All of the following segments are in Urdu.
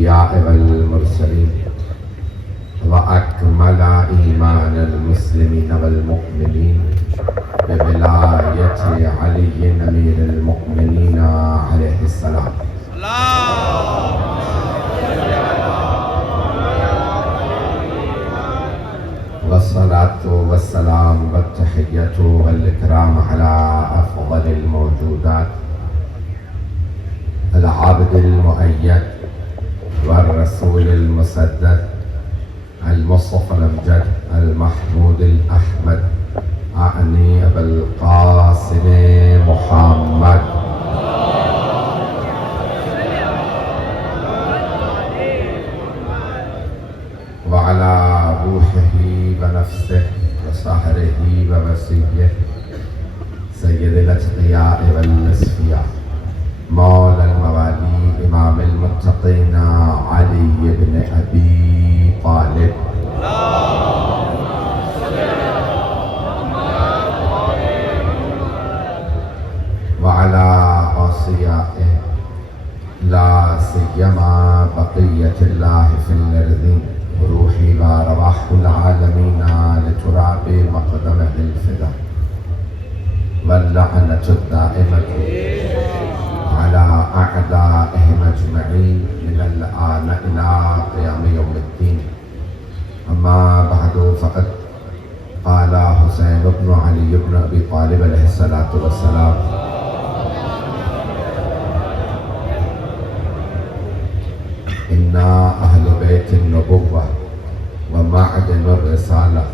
الأنبياء والمرسلين وأكمل إيمان المسلمين والمؤمنين بولاية علي أمير المؤمنين عليه السلام. والصلاة والسلام والتحية والإكرام على أفضل الموجودات العبد المؤيد والرسول المسدد المصطفى الأمجد المحمود الأحمد أعني أبا القاسم محمد وعلى روحه ونفسه وصهره ووسيه سيد الأتقياء والأصفياء مولى الموالي إمام المتقين علي بن أبي طالب وعلى أوصيائه لا سيما بقية الله في الأرضين روحي وأرواح العالمين لتراب مقدمه الفداء واللعنة الدائمة على أعدائهم أجمعين من الآن إلى قيام يوم الدين. أما بعد فقد قال حسين بن علي بن أبي طالب عليه الصلاة والسلام إنا أهل بيت النبوة ومعدن الرسالة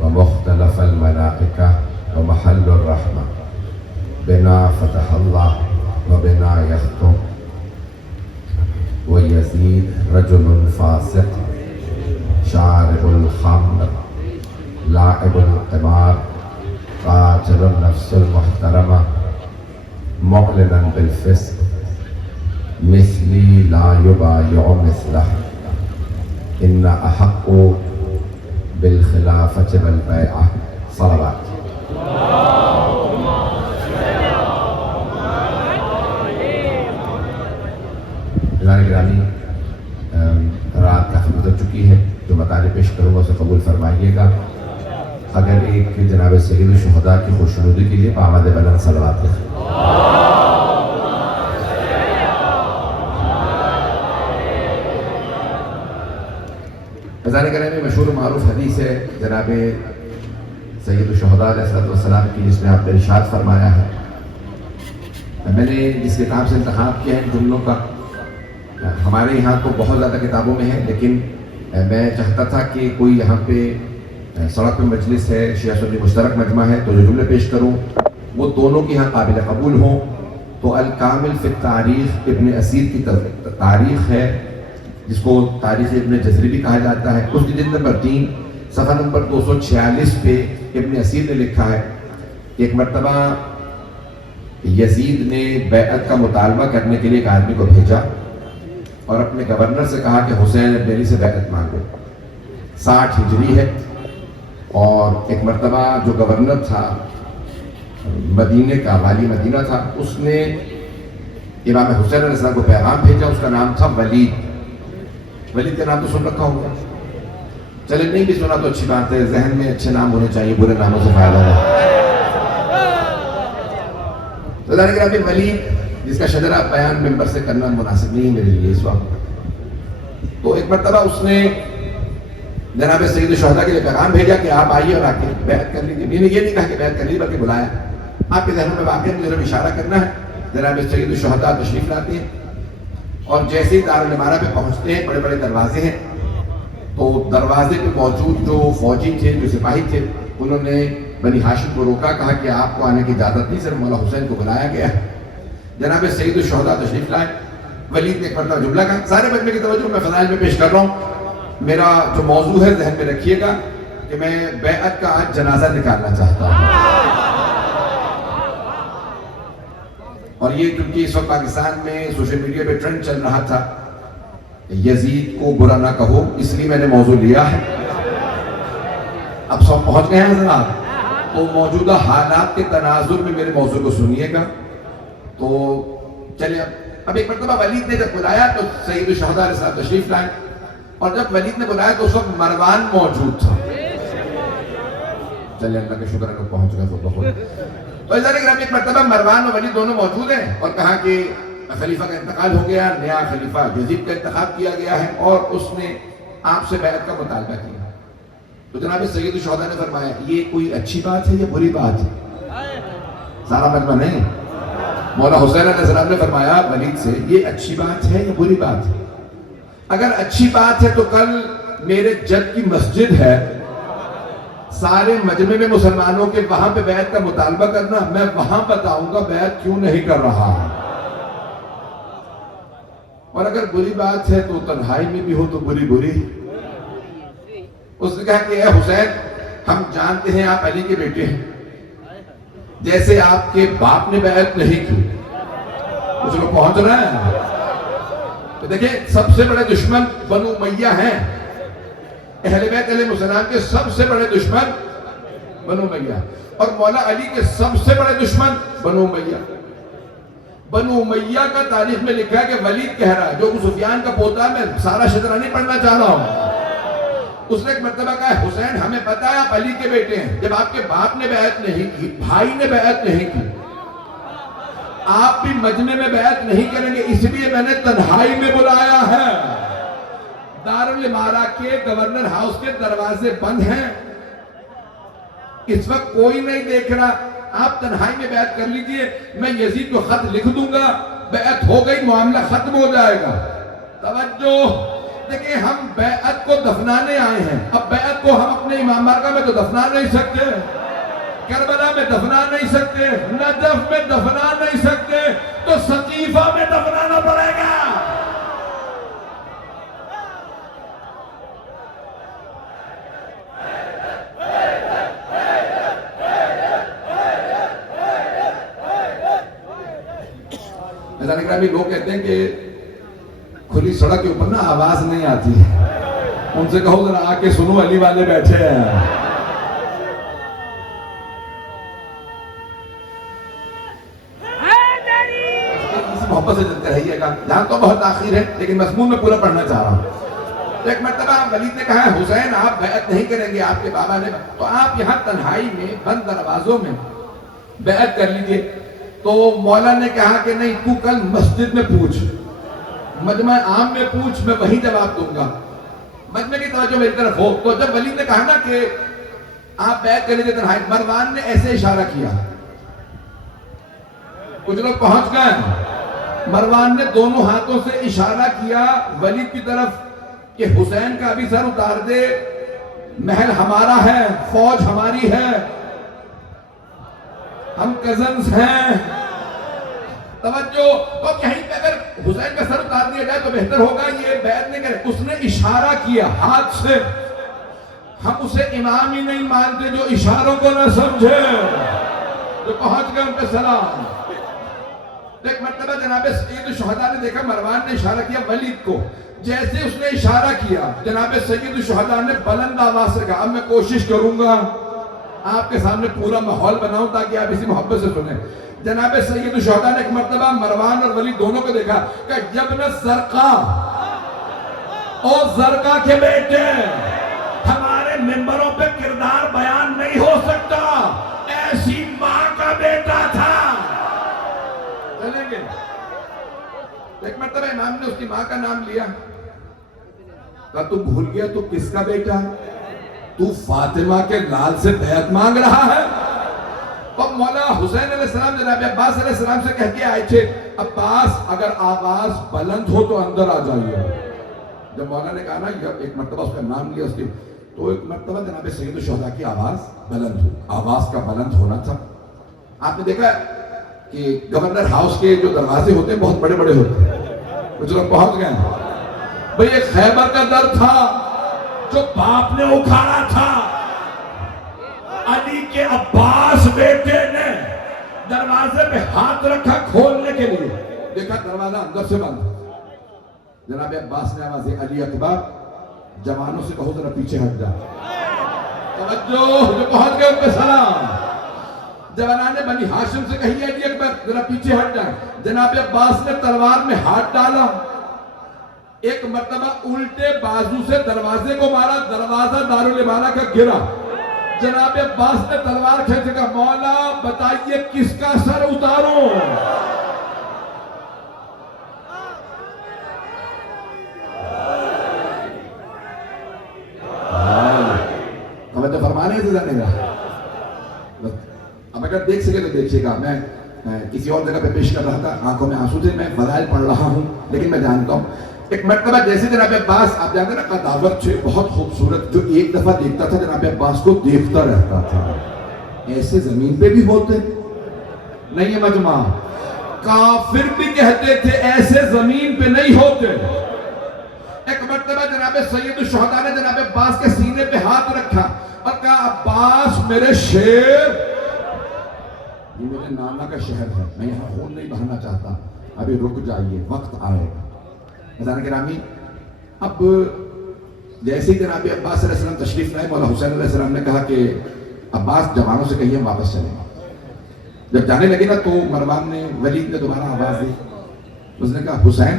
ومختلف الملائكة ومحل الرحمة بنا فتح الله وبنا يختم ويزيد رجل فاسق شارب الخمر لاعب القمار قاتل النفس المحترمة معلنا بالفسق مثلي لا يبايع مثله إن أحق بالخلافة والبيعة صلوات. گرامی رات کافی گزر چکی ہے، جو مطالعے پیش کروں گا اسے قبول فرمائیے گا. اگر ایک جناب سید الشہداء کی خوشنودی کے لیے پامد بلند صلوات لکھیں. فضائل گرامی مشہور و معروف حدیث ہے جناب سید الشہداء علیہ السلام کی، جس میں آپ نے ارشاد فرمایا ہے. میں نے جس کتاب سے انتخاب کیا ہے جملوں کا، ہمارے یہاں تو بہت زیادہ کتابوں میں ہے، لیکن میں چاہتا تھا کہ کوئی یہاں پہ سڑک پہ مجلس ہے، شیعہ سنی مشترک مجمع ہے، تو جو جملے پیش کروں وہ دونوں کی یہاں قابل قبول ہوں. تو الکامل فی التاریخ ابن اسیر کی تاریخ ہے، جس کو تاریخ ابن جزری بھی کہا جاتا ہے، اس کی جلد نمبر 3 صفحہ نمبر 246 پہ ابن اسیر نے لکھا ہے کہ ایک مرتبہ یزید نے بیعت کا مطالبہ کرنے کے لیے ایک آدمی کو بھیجا اور اپنے گورنر سے کہا کہ حسین ابن علی سے بیعت مانگو. 60 ہجری ہے، اور ایک مرتبہ جو گورنر تھا مدینے کا، والی مدینہ تھا، اس نے امام حسین علیہ السلام کو پیغام بھیجا. اس کا نام تھا ولید. ولید کا نام تو سن رکھا ہوگا، چلے نہیں بھی سنا تو اچھی بات ہے، ذہن میں اچھے نام ہونے چاہیے، برے ناموں سے فائدہ ہے. تو ولید جس کا شجرہ بیان ممبر سے کرنا مناسب نہیں ہے میرے لیے اس وقت. تو ایک مرتبہ اس نے جناب سید الشہداء کے لیے پیغام بھیجا کہ آپ آئیے اور آ کے بیعت کر لیجیے. میں نے یہ نہیں کہا کہ بیعت کر لیجیے، بلکہ بلایا. آپ کے ذہنوں میں واقعہ مجھے اشارہ کرنا ہے. جناب سید الشہداء تشریف لاتے ہیں اور جیسے ہی دارالعمارہ پہ پہنچتے ہیں، بڑے بڑے دروازے ہیں، تو دروازے پہ موجود جو فوجی تھے، جو سپاہی تھے، انہوں نے بنی ہاشم کو روکا، کہا کہ آپ کو آنے کی اجازت نہیں، صرف مولا حسین کو بلایا گیا ہے. جناب سید الشہداء تشریف لائے. ولید نے ایک مرتبہ جملہ کہا. سارے مجمع کی توجہ میں فضائل میں پیش کر رہا ہوں. میرا جو موضوع ہے ذہن میں رکھیے گا کہ میں بیعت کا آج جنازہ نکالنا چاہتا ہوں. اور یہ کیونکہ اس وقت پاکستان میں سوشل میڈیا پہ ٹرینڈ چل رہا تھا یزید کو برا نہ کہو، اس لیے میں نے موضوع لیا ہے. اب سب پہنچ گئے ہیں حضرات، تو موجودہ حالات کے تناظر میں میرے موضوع کو سنیے گا. تو چلے اب اب ایک مرتبہ ولید نے جب بلایا تو سید الشہداء علیہ السلام تشریف لائے، اور جب ولید نے بلایا تو اس وقت مروان موجود تھا. چلیے اللہ کا شکر ہے پہنچ گیا تو بہت. تو ادھر ایک مرتبہ مروان اور ولید دونوں موجود ہیں اور کہا کہ خلیفہ کا انتقال ہو گیا، نیا خلیفہ یزید کا انتخاب کیا گیا ہے اور اس نے آپ سے بیعت کا مطالبہ کیا. تو جناب سید الشہداء نے فرمایا یہ کوئی اچھی بات ہے یا بری بات ہے؟ سارا مجمع نہیں. مولا حسین علیہ السلام نے فرمایا ولید سے یہ اچھی بات ہے یا بری بات ہے؟ اگر اچھی بات ہے تو کل میرے جد کی مسجد ہے، سارے مجمع میں مسلمانوں کے وہاں پہ بیعت کا مطالبہ کرنا، میں وہاں بتاؤں گا بیعت کیوں نہیں کر رہا. اور اگر بری بات ہے تو تنہائی میں بھی ہو تو بری بری. اس نے کہا کہ اے حسین ہم جانتے ہیں آپ علی کے بیٹے ہیں، جیسے آپ کے باپ نے بیعت نہیں کی. کچھ لوگ پہنچ رہے ہیں. تو دیکھیں سب سے بڑے دشمن بنو امیہ ہیں، اہل بیت علیہ السلام کے سب سے بڑے دشمن بنو امیہ، اور مولا علی کے سب سے بڑے دشمن بنو امیہ. بنو امیہ کا تاریخ میں لکھا ہے کہ ولید کہہ رہا ہے، جو ابو سفیان کا پوتا ہے، میں سارا شجرہ نہیں پڑھنا چاہ رہا ہوں. اس نے ایک مرتبہ کہا حسین ہمیں پتہ ہے آپ علی کے بیٹے ہیں، جب آپ کے باپ نے بیعت نہیں کی، بھائی نے بیعت نہیں کی، آپ بھی مجمع میں بیعت نہیں کریں گے، اس لیے میں نے تنہائی میں بلایا ہے. دارالامارہ کے گورنر ہاؤس کے دروازے بند ہیں، اس وقت کوئی نہیں دیکھ رہا، آپ تنہائی میں بیعت کر لیجئے، میں یزید کو خط لکھ دوں گا، بیعت ہو گئی، معاملہ ختم ہو جائے گا. توجہ دیکھیں ہم بیعت کو دفنانے آئے ہیں. اب بیعت کو ہم اپنے امام بارگاہ میں تو دفنا نہیں سکتے، کربلا میں دفنا نہیں سکتے، نجف میں دفنا نہیں سکتے، تو سقیفہ میں دفنانا پڑے گا. لوگ کہتے ہیں کہ کھلی سڑک کے اوپر نا آواز نہیں آتی، ان سے کہو ذرا آ کے سنو علی والے بیٹھے ہیں. محبت سے چلتے رہیے گا، یہاں تو بہت آخر ہے لیکن مضمون میں پورا پڑھنا چاہ رہا ہوں. تو ایک مرتبہ ولید نے کہا حسین آپ بیعت نہیں کریں گے، آپ کے بابا نے، تو آپ یہاں تنہائی میں بند دروازوں میں بیعت کر لیجئے. تو مولا نے کہا کہ نہیں، تو کل مسجد میں پوچھ، مجمع عام میں پوچھ، میں وہی جواب دوں گا. مجمع کی توجہ میری طرف ہو. تو جب ولید نے کہا نا کہ آپ بیعت کر لیجئے تنہائی، مروان نے ایسے اشارہ کیا، کچھ لوگ پہنچ گئے. مروان نے دونوں ہاتھوں سے اشارہ کیا ولید کی طرف کہ حسین کا ابھی سر اتار دے، محل ہمارا ہے، فوج ہماری ہے، ہم کزنز ہیں. توجہ. تو یہیں پہ اگر حسین کا سر اتار دیا جائے تو بہتر ہوگا، یہ بیعت نہیں کرے. اس نے اشارہ کیا ہاتھ سے. ہم اسے امام ہی نہیں مانتے جو اشاروں کو نہ سمجھے. جو پہنچ گئے ان پہ سلام. ایک مرتبہ جناب سید الشہداء نے دیکھا مروان نے اشارہ کیا ولید کو. جیسے اس نے اشارہ کیا جناب سید الشہداء نے بلند آواز سے کہا اب میں کوشش کروں گا آپ کے سامنے پورا ماحول بناؤں تاکہ آپ اسی محبت سے سنیں. جناب سید الشہداء نے ایک مرتبہ مروان اور ولید دونوں کو دیکھا کہ ابن زرقا اور زرقا کے بیٹے ہمارے ممبروں پہ کردار بیان نہیں ہو سکتا، ایسی ماں کا بیٹا تھا. چلیں گے. ایک مرتبہ امام نے اس کی ماں کا نام لیا، کہا تو بھول گیا تو کس کا بیٹا ہے؟ تو فاطمہ کے لال سے بیعت مانگ رہا ہے. اب مولا حسین علیہ السلام جناب عباس علیہ السلام سے کہہ کے آئے تھے عباس اگر آواز بلند ہو تو اندر آ جائیے. جب مولا نے کہا نا ایک مرتبہ اس کا نام لیا اس کے، تو ایک مرتبہ جناب سید الشہداء کی آواز بلند ہو. آواز کا بلند ہونا تھا. آپ نے دیکھا کہ گورنر ہاؤس کے جو دروازے ہوتے ہیں بہت بڑے بڑے ہوتے ہیں. کچھ لوگ پہنچ گئے ہیں. بھئی ایک خیبر کا در تھا جو باپ نے اکھاڑا تھا. علی کے عباس بیٹے نے دروازے پہ ہاتھ رکھا کھولنے کے لیے، دیکھا دروازہ اندر سے بند. جناب عباس نے آواز دی علی اکبر جوانوں سے کہو ذرا پیچھے ہٹ جا. توجہ. جو پہنچ گئے ان پہ سلام. جوانان بنی ہاشم سے کہیے جی اکبر ذرا پیچھے ہٹ جائیں. جناب عباس نے تلوار میں ہاتھ ڈالا, ایک مرتبہ الٹے بازو سے دروازے کو مارا, دروازہ دارالامانہ کا گرا. جناب عباس نے تلوار کھینچے کہا مولا بتائیے کس کا سر اتاروں. تو فرمانے سے جانے گا. اب اگر دیکھ سکے تو دیکھیے گا. میں کسی اور جگہ پہ پیش کر رہا تھا, آنکھوں میں آنسو تھے, میں فضائل پڑھ رہا ہوں, لیکن میں جانتا ہوں ایک مرتبہ جیسے جناب عباس, آپ جانتے نا قداور تھے بہت خوبصورت, جو ایک دفعہ دیکھتا تھا جناب عباس کو دیکھتا رہتا تھا. ایسے زمین پہ بھی ہوتے نہیں ہے مجمع, کافر بھی کہتے تھے ایسے زمین پہ نہیں ہوتے. ایک مرتبہ جناب سید الشہداء نے جناب عباس کے سینے پہ ہاتھ رکھا اور کہا عباس میرے شیر, یہ میرے نانا کا شہر ہے, میں یہاں خون نہیں بہانا چاہتا, ابھی رک جائیے وقت آئے گا. حضرات گرامی, اب جیسے جناب عباس علیہ السلام تشریف لائے, مولا حسین علیہ السلام نے کہا کہ عباس جوانوں سے کہیے ہم واپس چلیں. جب جانے لگے نا تو مروان نے, ولید نے دوبارہ آواز دی. اس نے کہا حسین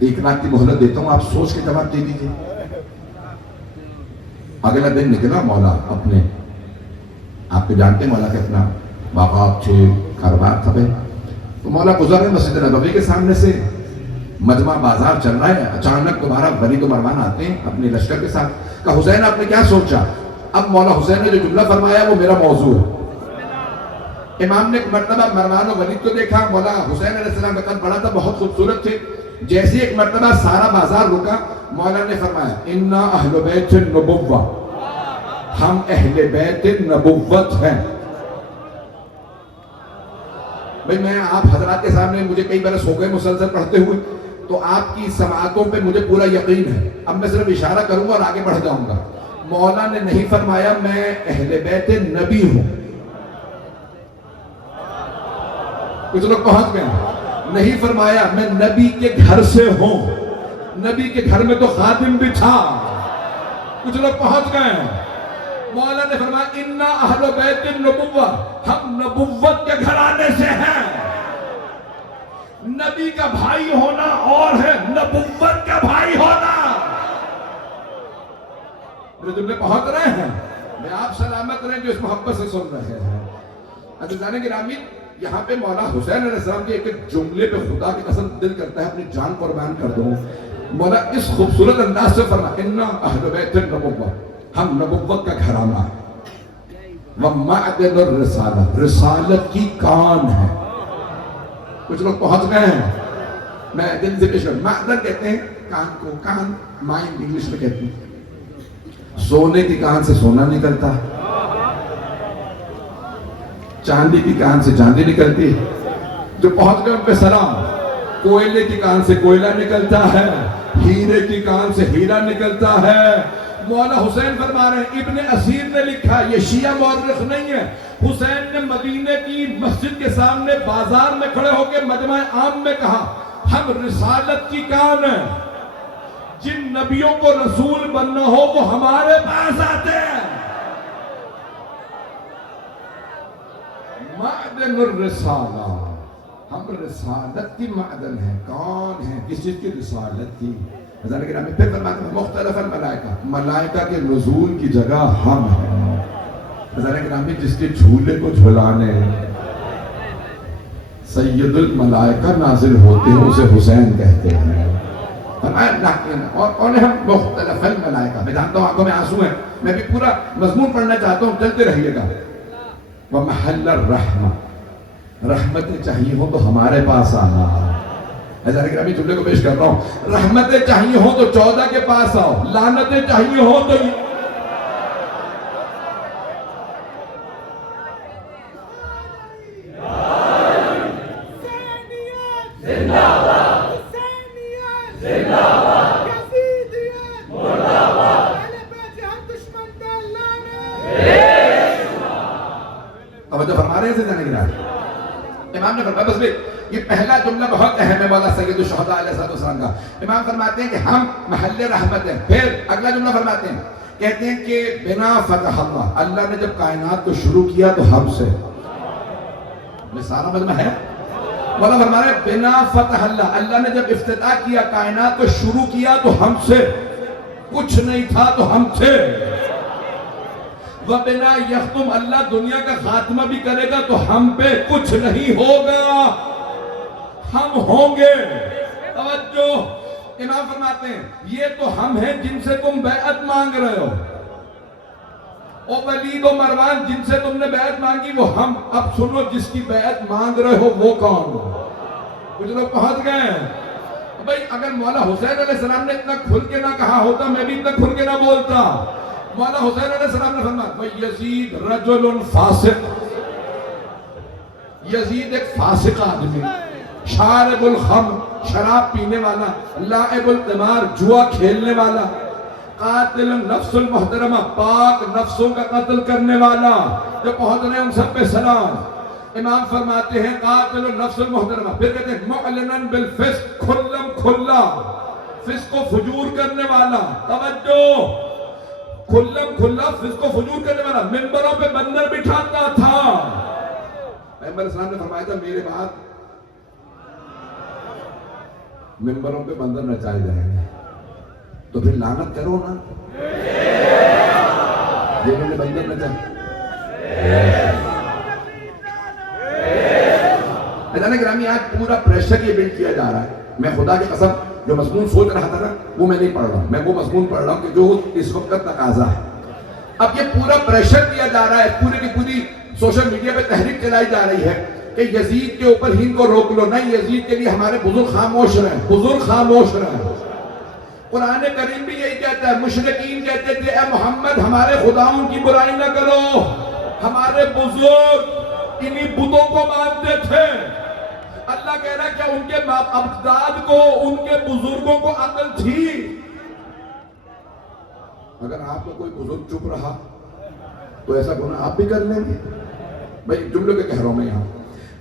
ایک رات کی مہلت دیتا ہوں, آپ سوچ کے جواب دے دیجیے. اگلا دن نکلا مولا اپنے, آپ کو جانتے ہیں مولا کے اپنا باغات تھے, کاروبار تھا. تو مولا گزر رہے مسجد نبوی کے سامنے سے, مجمع بازار چل رہا ہے, اچانک دوبارہ ولید و مروان آتے ہیں اپنے لشکر کے ساتھ. کہا حسین آپ نے کیا سوچا؟ اب مولا حسین نے جو جملہ فرمایا وہ میرا موضوع ہے. امام نے ایک مرتبہ مروان و ولید کو دیکھا, مولا حسین علیہ السلام کا قد بڑا تھا, بہت خوبصورت تھے. جیسے ایک مرتبہ سارا بازار رکا, مولا نے فرمایا انا اہل بیت النبوہ, ہم اہل بیت نبوت ہیں. بھئی میں آپ حضرات کے سامنے, مجھے کئی برس ہو گئے مسلسل پڑھتے ہوئے, تو آپ کی سماعتوں پہ مجھے پورا یقین ہے. اب میں صرف اشارہ کروں گا اور آگے بڑھ جاؤں گا. مولا نے نہیں فرمایا میں اہل بیت نبی ہوں. کچھ لوگ پہنچ گئے. نہیں فرمایا میں نبی کے گھر سے ہوں. نبی کے گھر میں تو خادم بھی تھا. کچھ لوگ پہنچ گئے. مولا نے فرمایا انا اہل بیت النبوہ, ہم نبوت کے گھرانے سے ہیں. نبی کا بھائی ہونا اور ہے نبوت کا بھائی ہونا. میرے جملے پہنچ رہے ہیں, میں آپ سلامت رہیں جو اس محبت سے سن رہے ہیں. عزیزان گرامی, یہاں پہ مولا حسین علیہ السلام کے ایک جملے پہ خدا کی قسم دل کرتا ہے اپنی جان قربان کر دوں. مولا اس خوبصورت انداز سے فرمایا انا اہل بیت النبوہ, ہم نبوت کا گھرانہ ہے. وَمَعْدَنُ الرِّسَالَةِ, رسالت کی کان ہے. کچھ لوگ پہنچ گئے ہیں. میں دل سے پیش کروں, معدن کہتے ہیں کان کو, کان مائنڈ انگلش میں کہتے ہیں. سونے کی کان سے سونا نکلتا, چاندی کی کان سے چاندی نکلتی. جو پہنچ گئے ان پہ سلام. کوئلے کی کان سے کوئلہ نکلتا ہے, ہیرے کی کان سے ہیرا نکلتا ہے. مولا حسین فرما رہے ہیں, ابن اسیر نے لکھا, یہ شیعہ مورخ نہیں ہے, حسین نے مدینے کی مسجد کے سامنے بازار میں کھڑے ہو کے مجمع عام میں کہا ہم رسالت کی کان ہیں, جن نبیوں کو رسول بننا ہو وہ ہمارے پاس آتے ہیں. معدن الرسالہ, ہم رسالت کی معدن ہیں. کون ہیں؟ کس چیز کی رسالت کی؟ حضرت گرامی پھر فرماتے ہیں مختلف الملائکہ, ملائکہ کے نزول کی جگہ ہم ہیں. حضرت گرامی جس کے جھولے کو جھلانے سید الملائکہ نازل ہوتے ہیں اسے حسین کہتے ہیں. اور ہم مختلف الملائکہ, میں جانتا ہوں آنکھوں میں آنسو ہیں, میں بھی پورا مضمون پڑھنا چاہتا ہوں, چلتے رہیے گا. وَمَحَلَّ الرَّحْمَةِ, رحمتیں چاہیے ہوں تو ہمارے پاس آنا. حضرت گرامی جملے کو پیش کر رہا ہوں, رحمتیں چاہیے ہوں تو 14 کے پاس آؤ, لعنتیں چاہیے ہوں تو امام نے فرمایا, بس بھی یہ پہلا جملہ بہت اہم ہے مولا سید الشہداء علیہ السلام کا. امام فرماتے ہیں کہ ہم محل رحمت ہیں. پھر اگلا جملہ فرماتے ہیں کہتے ہیں کہ بنا فتح اللہ، اللہ نے جب کائنات کو شروع کیا تو ہم سے، میں سارا مجمع ہے، مولا فرما رہے ہیں بنا فتح اللہ، اللہ نے جب افتتاح کیا کائنات کو شروع کیا تو ہم سے، کچھ نہیں تھا تو ہم تھے، وَبِنَا يَخْتُمْ، اللہ دنیا کا خاتمہ بھی کرے گا تو ہم پہ کچھ نہیں ہوگا، ہم ہوں گے۔ توجہ، امام فرماتے ہیں یہ تو ہم ہیں جن سے تم بیعت مانگ رہے ہو، او ولید و مروان جن سے تم نے بیعت مانگی وہ ہم، اب سنو جس کی بیعت مانگ رہے ہو وہ کون ہو؟ کچھ لوگ پہنچ گئے ہیں بھائی، اگر مولا حسین علیہ السلام نے اتنا کھل کے نہ کہا ہوتا میں بھی اتنا کھل کے نہ بولتا۔ مولا حسین علیہ السلام نے فرمایا یزید رجل فاسق، یزید ایک فاسق آدمی، شارب الخمر شراب پینے والا، لاعب القمار جوا کھیلنے والا، قاتل نفس المحترمہ پاک نفسوں کا قتل کرنے والا، جو پہنچ رہے ہیں ان سب پہ سلام۔ امام فرماتے ہیں قاتل النفس المحترمہ، پھر کہتے ہیں معلناً بالفسق، کھلم کھلا فسق و فجور کرنے والا، توجہ، کھلم کھلا فسق و فجور کرنے والا، منبروں پہ بندر بٹھاتا تھا۔ پیغمبر اسلام نے فرمایا تھا میرے بعد منبروں پہ بندر نچائے جائیں گے، تو پھر لعنت کرو نا، یہ میں نے بندر نچائے۔ میدان گرامی آج پورا پریشر یہ بلڈ کیا جا رہا ہے، میں خدا کی قسم جو مضمون سوچ رہا تھا نا وہ میں نہیں پڑھ رہا ہوں، میں وہ مضمون پڑھ رہا ہوں کہ جو اس وقت کا تقاضا ہے۔ اب یہ پورا پریشر دیا جا رہا ہے، پوری کی پوری سوشل میڈیا پہ تحریک چلائی جا رہی ہے کہ یزید کے اوپر ہند کو روک لو، نہیں یزید کے لیے ہمارے بزرگ خاموش رہیں، بزرگ خاموش رہیں۔ قرآن کریم بھی یہی کہتا ہے، مشرکین کہتے تھے اے محمد ہمارے خداؤں کی برائی نہ کرو، ہمارے بزرگ انہی بتوں کو مانتے تھے۔ اللہ کہہ رہا ہے کہ ان کے اجداد کو، ان کے بزرگوں کو عقل تھی؟ اگر آپ کا کوئی بزرگ چپ رہا تو ایسا گناہ آپ بھی کر لیں گے؟ بھائی جملوں کے کہہ رہا ہوں میں یہاں۔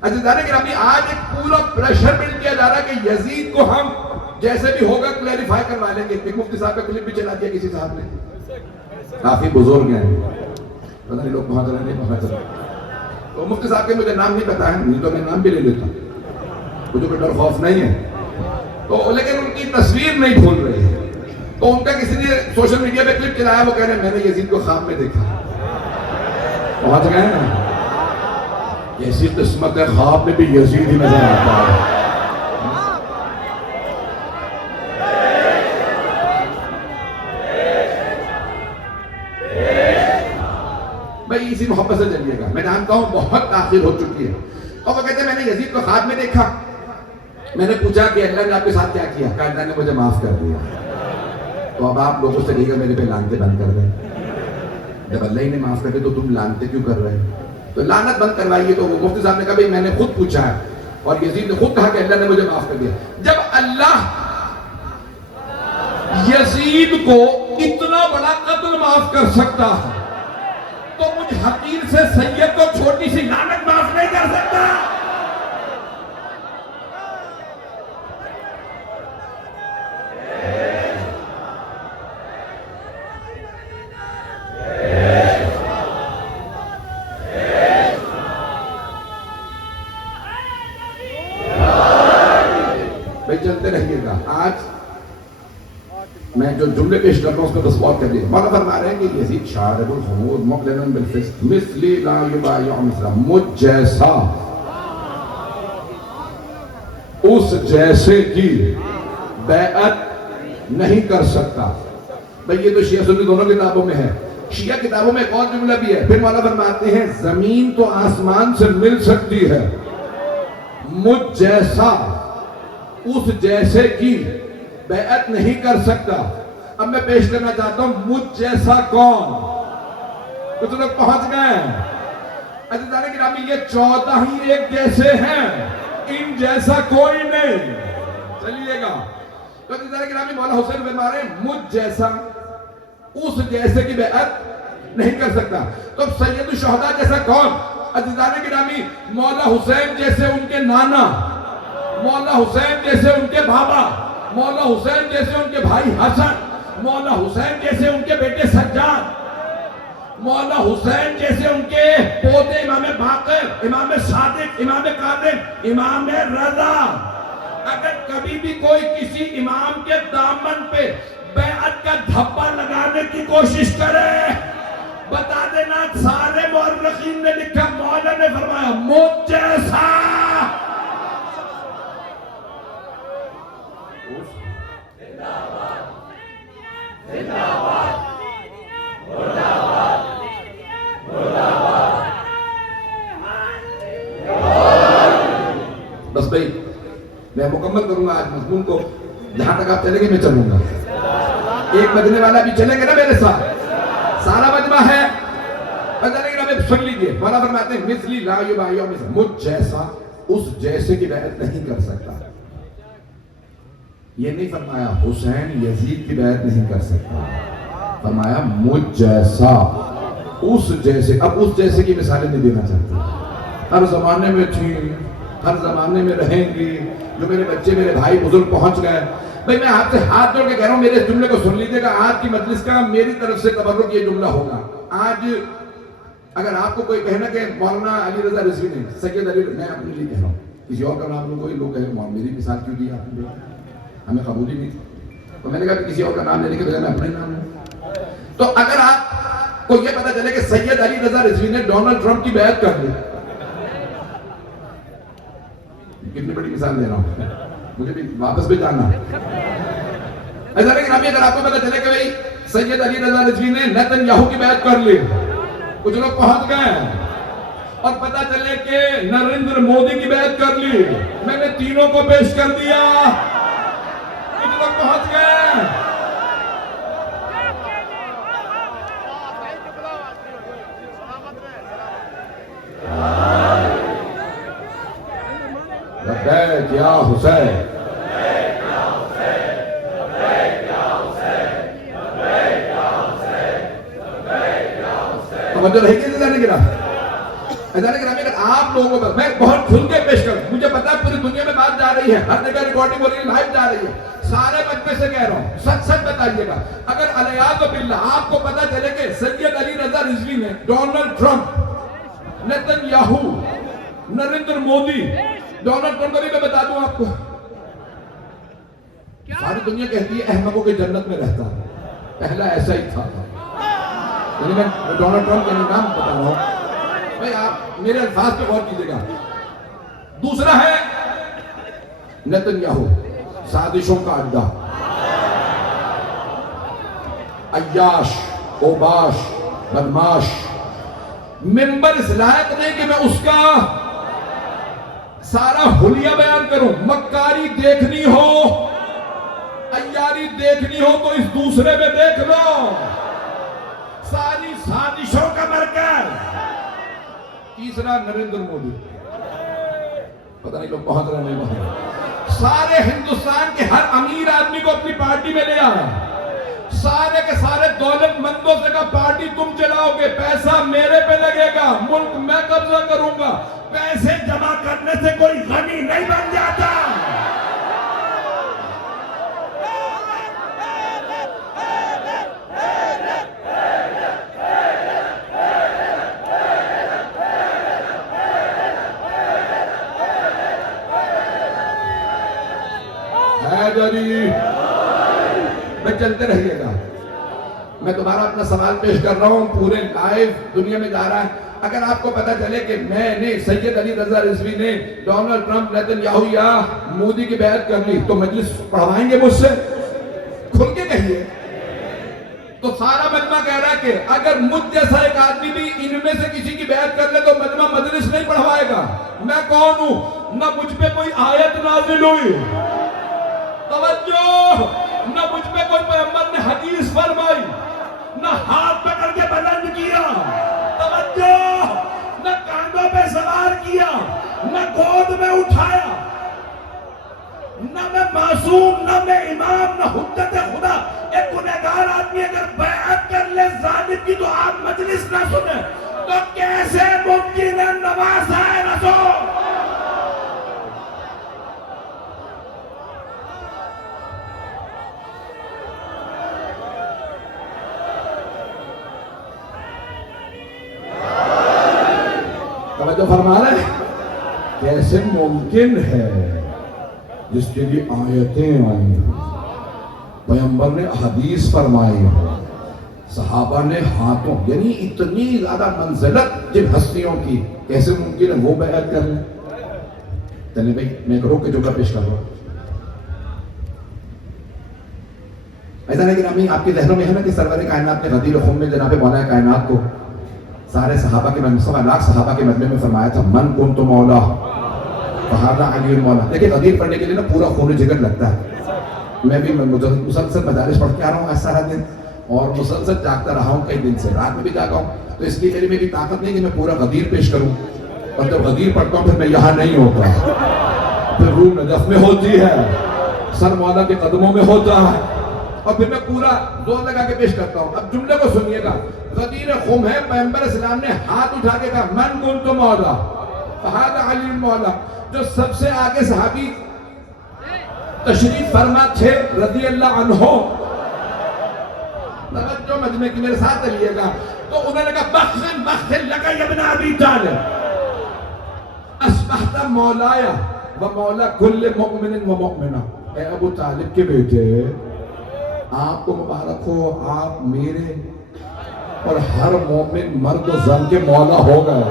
عزیزان گرامی آج ایک پورا پریشر بلڈ کیا جا رہا ہے کہ یزید کو ہم جیسے بھی ہوگا کلیریفائی کروا لیں گے۔ ایک مفتی صاحب کا کلپ بھی چلا دیا کسی صاحب نے، کافی بزرگ ہیں، پتہ نہیں لوگ پہنچ رہے نہیں پہنچ رہے، تو مفتی صاحب کے مجھے نام نہیں پتا ہے، نہیں تو میں نام بھی لے لیتا، مجھے کوئی ڈر خوف نہیں ہے تو، لیکن ان کی تصویر نہیں بھول رہی ہے، تو ان کا کسی نے سوشل میڈیا پہ کلپ چلایا، وہ کہہ رہے ہیں میں نے یزید کو خواب میں دیکھا۔ پہنچ گئے نا، ایسی قسمت ہے خواب میں بھی یزید ہی نظر آتا ہے۔ بھائی اسی محبت سے چلیے گا، میں جانتا ہوں بہت تاخیر ہو چکی ہے۔ اور وہ کہتے ہیں میں نے یزید کو خواب میں دیکھا، میں نے پوچھا کہ اللہ نے آپ کے ساتھ کیا کیا؟ کہا اللہ نے مجھے معاف کر دیا۔ تو اب آپ لوگوں سے کہیے گا میرے پہ لانتے بند کر دیں، جب اللہ ہی نے معاف کر دیا تو تم لانتے کیوں کر رہے ہیں؟ تو لعنت بند کروائیے۔ تو وہ مفتی صاحب نے کہا بھئی میں نے خود پوچھا ہے اور یزید نے خود کہا کہ اللہ نے مجھے معاف کر دیا۔ جب اللہ یزید کو اتنا بڑا قتل معاف کر سکتا ہے تو مجھ حقیر سے سید کو چھوٹی سی لعنت معاف نہیں کر سکتا؟ بھائی چلتے رہیے گا، آج میں جو جملے پیش کر رہا ہوں اس کو بس غور کر لیجیے۔ مولا فرما رہے ہیں کہ یزید شارب الخمور مقلن بالفسق مثلی لا یبایع مثلا، مجھ جیسا اس جیسے کی بیعت نہیں کر سکتا۔ بھئی یہ تو شیعہ سنی دونوں کتابوں میں ہے، شیعہ کتابوں میں ایک اور جملہ بھی ہے، پھر مولا فرماتے ہیں زمین تو آسمان سے مل سکتی ہے، مجھ جیسا اس جیسے کی بیعت نہیں کر سکتا۔ اب میں پیش کرنا چاہتا ہوں مجھ جیسا کون؟ کچھ لوگ پہنچ گئے ہیں۔ عزیزان گرامی یہ 14 ہی ایک جیسے ہیں، ان جیسا کوئی نہیں۔ چلیے گا تو عزیزان گرامی مولا حسین فرما رہے ہیں مجھ جیسا اس جیسے کی بیعت نہیں کر سکتا۔ تو اب سید الشہداء جیسا کون؟ عزیزان گرامی مولا حسین جیسے ان کے نانا، مولا حسین جیسے ان کے بابا، مولا حسین جیسے ان کے بھائی حسن، مولا حسین جیسے ان کے بیٹے سجاد، مولا حسین جیسے ان کے پوتے امام باقر، امام صادق، امام کاظم، امام رضا، اگر کبھی بھی کوئی کسی امام کے دامن پہ بیعت کا دھبا لگانے کی کوشش کرے، بتا دینا سارے مورخین نے لکھا، مولا نے فرمایا مجھ جیسا بس بھائی میں مکمل کروں گا آج مضمون کو، جہاں تک آپ چلیں گے میں چلوں گا، ایک مجمع والا بھی چلیں گے نا میرے ساتھ، سارا مجمع ہے چلیں گے نا، میں سن لیجئے، مولا فرماتے ہیں مثلی لا یبایع مثلی، مجھ جیسا اس جیسے کی بیعت نہیں کر سکتا، یہ نہیں فرمایا حسین یزید کی بیعت نہیں کر سکتا، فرمایا مجھ جیسا اس جیسے، اب اس جیسے کی مثالیں نہیں دینا چاہتے، ہر زمانے میں تھی، ہر زمانے میں رہیں گی، جو میرے بچے میرے بھائی بزرگ پہنچ گئے، بھئی میں آپ سے ہاتھ جوڑ کے کہہ رہا ہوں، میرے اس جملے کو سن لیجئے گا، آج کی مجلس کا میری طرف سے تبرک یہ جملہ ہوگا، آج اگر آپ کو کوئی کہنا کہ مولانا علی رضا رضوی نے، سید علی، میں اپنے لیے کہہ رہا ہوں، کسی اور کا نام لوں، کوئی لوگ کہے میری مثال کیوں دی آپ نے، ہمیں قبول ہی نہیں تھی، تو میں نے کہا کہ کسی اور کا نام لینے کے بجائے میں اپنے نام لوں، تو اگر آپ کو یہ پتا چلے کہ سید علی رضا رضوی نے ڈونلڈ ٹرمپ کی بیعت کر لی، کتنی بڑی مثال دے رہا ہوں، مجھے بھی واپس بھی جاننا ایسا لیکن ابھی اگر آپ کو پتا چلے کہ بھئی سید علی رضا رضوی نے نیتن یاہو کی بیعت کر لی، کچھ لوگ پہنچ گئے، اور پتا چلے کہ نریندر مودی کی بیعت کر لی، میں نے تینوں کو پیش کر دیا، کچھ لوگ پہنچ گئے، لبیک یا حسین، توجہ رہی کہ نہیں گرا، اگر آپ لوگوں کو میں بہت کھل کے پیش کروں، مجھے پتا ہے پوری دنیا میں بات جا رہی ہے، ہر جگہ ریکارڈنگ ہو رہی ہے، لائیو جا رہی ہے، سارے مجمع سے کہہ رہا ہوں، سچ سچ بتائیے گا، اگر علیہ باللہ آپ کو پتا چلے کہ سید علی رضا رضوی نے Donald Trump, Nitin Yahoo, Narendra Modi, Donald Trump کو بھی میں بتا دوں آپ کو، ساری دنیا کہتی ہے احمقوں کے جنت میں رہتا ہے، پہلا ایسا ہی تھا، یعنی میں ڈونلڈ ٹرمپ کا نام بتا رہا ہوں، بھئی آپ میرے الفاظ پہ غور کیجئے گا، دوسرا ہے نیتن یاہو، سازشوں کا اڈا، عیاش، اوباش، بدماش، ممبر اس لائق نہیں کہ میں اس کا سارا حلیہ بیان کروں، مکاری دیکھنی ہو، عیاری دیکھنی ہو تو اس دوسرے میں دیکھ لو، ساری سازشوں کا مرکز، تیسرا نریندر مودی، پتہ نہیں لوگ پہنچ رہے نہیں پہنچ، سارے ہندوستان کے ہر امیر آدمی کو اپنی پارٹی میں لے آیا، سارے کے سارے دولت مندوں سے کہا پارٹی تم چلاؤ گے، پیسہ میرے پہ لگے گا، ملک میں قبضہ کروں گا، پیسے جمع کرنے سے کوئی غنی نہیں بن جاتا، میں چلتے رہیے گا، میں دوبارہ اپنا سوال پیش کر رہا ہوں، پورے لائیو دنیا میں جا رہا ہے، اگر آپ کو پتا چلے کہ میں نے سید علی رضا رضوی نے ڈونلڈ ٹرمپ، نیتن یاہو یا مودی کی بیعت کر لی تو مجلس پڑھوائیں گے مجھ سے؟ کھل کے کہیے، تو سارا مجمع کہہ رہا ہے کہ اگر مجھ جیسا ایک آدمی بھی ان میں سے کسی کی بیعت کر لے تو مجمع مجلس نہیں پڑھوائے گا، میں کون ہوں؟ نہ مجھ پہ کوئی آیت نازل ہوئی، توجہ، نہ مجھ پہ کوئی پیغمبر نے حدیث فرمائی، نہ ہاتھ پکڑ کے بلند کیا، توجہ، نہ کاندھوں پہ سوار کیا، نہ گود میں اٹھایا، نہ میں معصوم، نہ میں امام، نہ حجت خدا، ایک گنہگار آدمی اگر بیعت کر لے ظالم کی تو آپ مجلس نہ سنیں تو کیسے ممکن ہے نماز آئے رسول؟ توجہ فرما رہے ہیں؟ کیسے ممکن ہے جس کے لیے آیتیں آئی ہوں، پیغمبر نے حدیث فرمائی ہو، صحابہ نے ہاتھوں، یعنی اتنی زیادہ منزلت جن ہستیوں کی، کیسے ممکن ہے وہ بیعت کر لیں؟ چلے بھائی میں ایک روک کے جملہ پیش کر رہا ہوں. ایسا نہیں کہ آپ کے ذہنوں میں ہے نا کہ سرور کائنات نے غدیر خم میں جناب مولا کائنات کو سارے صحابہ کے مجمع، لاکھ صحابہ کے مجمع میں فرمایا تھا من کنت مولا فہذا علی مولا. دیکھیں غدیر پڑھنے کے لیے نا پورا خون جگر لگتا ہے. میں بھی مسلسل مدارس پڑھ کے آ رہا ہوں آج سارا دن، اور مسلسل جاگتا رہا ہوں کئی دن سے، رات میں بھی جاگا ہوں، تو اس لیے میری میں بھی طاقت نہیں کہ میں پورا غدیر پیش کروں. اور جب غدیر پڑھتا ہوں پھر میں یہاں نہیں ہوتا، پھر روح نجف میں ہوتی ہے، سر مولا کے قدموں میں ہوتا ہے، اور پھر میں پورا زور لگا کے پیش کرتا ہوں. اب جملے کو سنیے گا. غدیر خم ہے، پیغمبر اسلام نے ہاتھ اٹھا کے کہا من کنت مولا فہذا علی مولا. جو سب سے آگے صحابی تشریف فرما تھے رضی اللہ عنہ، توجہ مجمع کی میرے ساتھ چلیے گا، تو انہوں نے کہا بخن بخن لگا یا ابن ابی طالب اصبحت مولایا و مولا کل مؤمن و مؤمنہ. اے ابو طالب کے بیٹے، آپ کو مبارک ہو، آپ میرے اور ہر مومن مرد و زن کے مولا ہو گئے.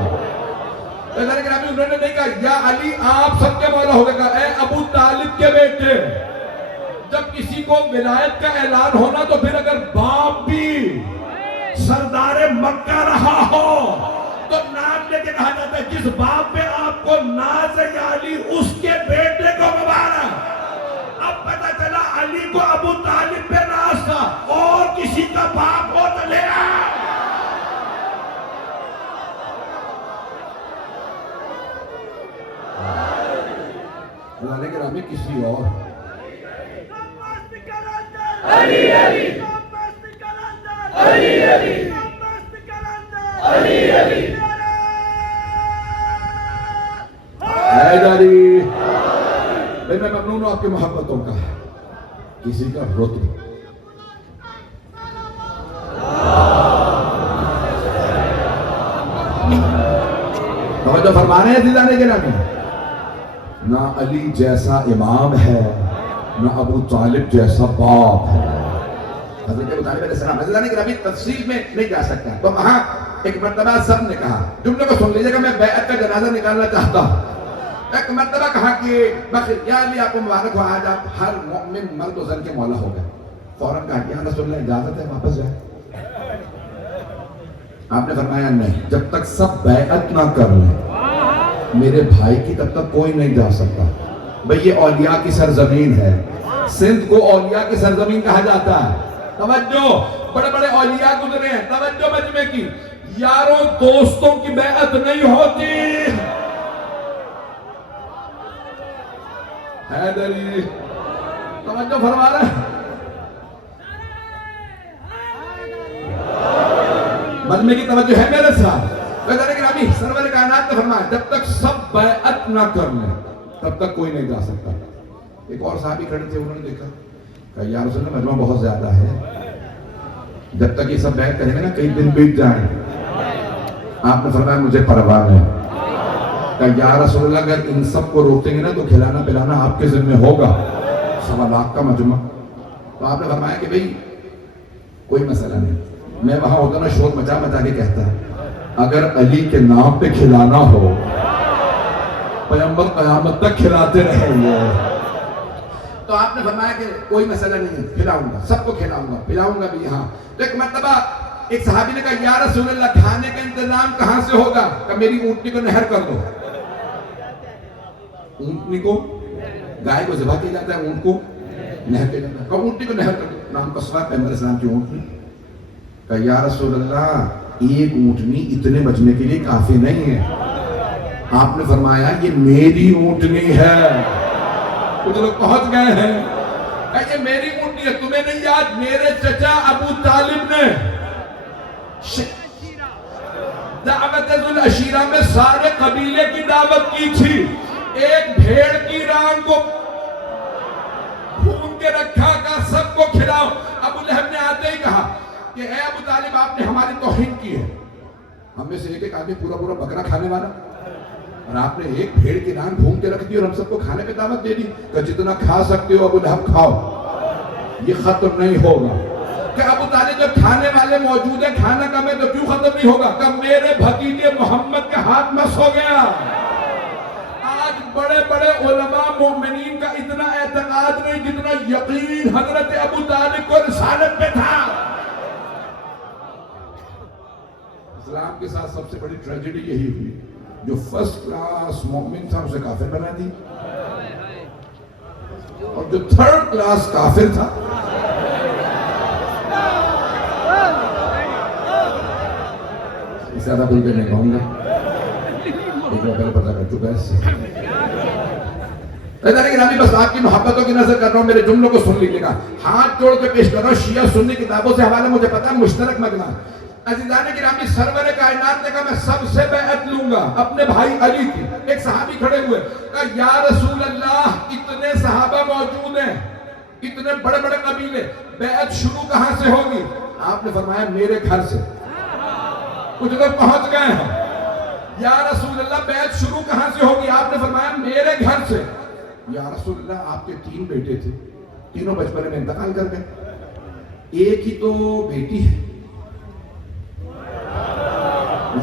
انہوں نے نہیں کہا یا علی آپ سب کے مولا ہو گئے، کہا اے ابو طالب کے بیٹے. جب کسی کو ولایت کا اعلان ہونا تو پھر اگر باپ بھی سردار مکہ رہا ہو تو نام لے کے کہا جاتا ہے جس باپ پہ آپ کو ناز ہے یا علی اس کے بیٹے کو مبارک. اب پتہ چلا علی کو ابو طالب پہ ناز تھا، اور کسی کا باپ ہو تو لے آئے. اللہ نے کہا ہمیں کسی اور علی علی علی علی علی علی حیدری. میں ممنون ہوں آپ کی محبتوں کا، کسی کا رتبہ توجہ فرما رہے ہیں دیدانے کے نامی. نہ علی جیسا امام ہے، نہ ابو طالب جیسا باپ ہے. حضرت ابو طالب علیہ السلام حضرت کے نبی تفصیل میں نہیں جا سکتا. تو وہاں ایک مرتبہ سب نے کہا، جملے کو سن لیجیے گا، میں بیعت کا جنازہ نکالنا چاہتا ہوں. ایک مرتبہ کہا کہ یا علی آپ کو مبارک ہو، آج آپ ہر مومن مرد و زن کے مولا ہو گئے. فوراً کہا یا رسول اللہ اجازت ہے واپس جائے. آپ نے فرمایا نہیں، جب تک سب بیعت نہ کر لیں میرے بھائی کی تب تک کوئی نہیں جا سکتا. بھئی یہ اولیاء کی سرزمین ہے، سندھ کو اولیاء کی سرزمین کہا جاتا ہے. توجہ، بڑے بڑے اولیاء گزرے ہیں. توجہ مجمع کی، یاروں دوستوں کی بیعت نہیں ہوتی. حیدری توجہ فرما رہے ہیں. مجمع کی توجہ ہے میرے ساتھ. لیکن ابھی سرور کائنات نے فرمایا جب تک سب بیعت نہ کر لیں تب تک کوئی نہیں جا سکتا. ایک اور صحابی کھڑے تھے، انہوں نے دیکھا کہ یا رسول اللہ مجمع بہت زیادہ ہے، جب تک یہ سب بیعت کریں گے نا کئی دن بیت جائیں. آپ نے فرمایا مجھے پرواہ نہیں. کہ یا رسول اللہ اگر ان سب کو روکیں گے نا تو کھلانا پلانا آپ کے ذمہ ہوگا. 1.25 لاکھ کا مجمع. تو آپ نے فرمایا کہ بھئی کوئی مسئلہ نہیں. میں وہاں ہوتا نا شور مچا مچا کے کہتا ہے اگر علی کے نام پہ کھلانا ہو پیغمبر قیامت تک کھلاتے رہیں گے. تو آپ نے فرمایا کہ کوئی مسئلہ نہیں، کھلاؤں گا، سب کو کھلاؤں گا، پلاؤں گا بھی. یہاں تو ایک مرتبہ ایک صحابی نے کہا یا رسول اللہ کھانے کا انتظام کہاں سے ہوگا؟ کہ میری اونٹنی کو نہر کر دو. اونٹنی کو، گائے کو ذبح کیا جاتا ہے، اونٹ کو نہر کیا جاتا ہے. کہ اونٹنی کو نہر کر دو. نام کا سواب پیغمبر اسلام کی اونٹنی. کہ یا رسول اللہ ایک اونٹنی اتنے مجمع کے لیے کافی نہیں ہے. آپ نے فرمایا یہ میری اونٹنی ہے. کچھ لوگ پہنچ گئے ہیں کہ یہ میری اونٹنی ہے. تمہیں نہیں یاد میرے چچا ابو طالب نے دعوت ذوالعشیرہ میں سارے قبیلے کی دعوت کی تھی. ایک بھیڑ کی ران کو بھون کے رکھا کا سب کو کھلاؤ. ابو لہب نے آتے ہی کہا کہ اے ابو طالب آپ نے ہماری توہین کی ہے. ہم میں سے ایک آدمی پورا بکرا کھانے والا. اور آپ نے ایک بھیڑ کی ران بھون کے رکھ دی اور ہم سب کو کھانے پہ دعوت دے دی کہ جتنا کھا سکتے ہو ابو لہب کھاؤ، یہ ختم نہیں ہوگا۔ کہ ابو طالب جب کھانے والے موجود ہیں، کھانا کم ہے تو کیوں ختم نہیں ہوگا؟ کہ میرے بھتیجے محمد کے ہاتھ مس ہو گیا۔ آج بڑے بڑے علماء مومنین کا اتنا اعتقاد نہیں جتنا یقین حضرت ابو طالب کو رسالت پہ تھا۔ اسلام کے ساتھ سب سے بڑی ٹریجڈی یہی ہوئی، جو فرسٹ کلاس مومن تھا اسے کافر بنا دی، اور جو تھرڈ کلاس کافر تھا زیادہ بول کے نہیں کہوں گا، ایک بار پہلے پتہ کر چکا ہے اس سے۔ گرامی بس آپ کی محبتوں کی نظر کر رہا ہوں، میرے جملوں کو سن لیجیے گا، ہاتھ جوڑ کے پیش کر رہا ہوں، شیعہ سنی کتابوں سے حوالے مجھے پتا ہے مشترک مجمع۔ عزیزان گرامی، سرور کائنات نے کہا میں سب سے بیعت لوں گا اپنے بھائی علی کی۔ ایک صحابی کھڑے ہوئے، کہا یا رسول اللہ، اتنے صحابہ موجود ہیں، اتنے بڑے بڑے قبیلے، بیعت شروع کہاں سے ہوگی؟ آپ نے فرمایا میرے گھر سے۔ کچھ لوگ پہنچ گئے ہیں، یا رسول اللہ بیعت شروع کہاں سے ہوگی؟ آپ نے فرمایا میرے گھر سے۔ یا رسول اللہ، آپ کے 3 بیٹے تھے، تینوں بچپنے میں انتقال کر گئے، ایک ہی تو بیٹی ہے،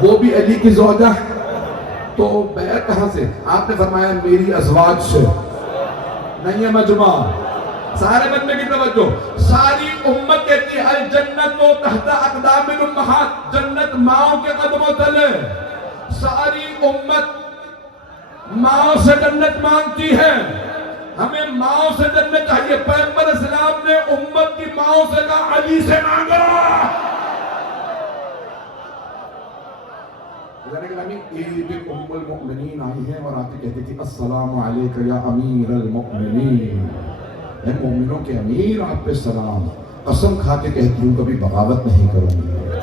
وہ بھی علی کی زوجہ ہے، تو بیعت کہاں سے؟ آپ نے فرمایا میری ازواج سے۔ نہیں ہے مجمع، سارے بندے کی توجہ، ساری امت کہتی ہے الجنت و تحت اقدام الامہات، جنت ماؤں کے قدموں تلے۔ ساری امت ماؤں سے جنت مانگتی ہے، ہمیں ماؤں سے جنت چاہیے۔ پیغمبر اسلام نے امت کی ماؤں سے کہا علی سے مانگو۔ ایک ام المؤمنین آئی ہیں اور آتی کہتی تھی السلام علیکہ یا امیر المؤمنین، اے مومنوں کے امیر، آپ پہ سلام۔ قسم کھا کے کہتی ہوں کبھی بغاوت نہیں کروں گی،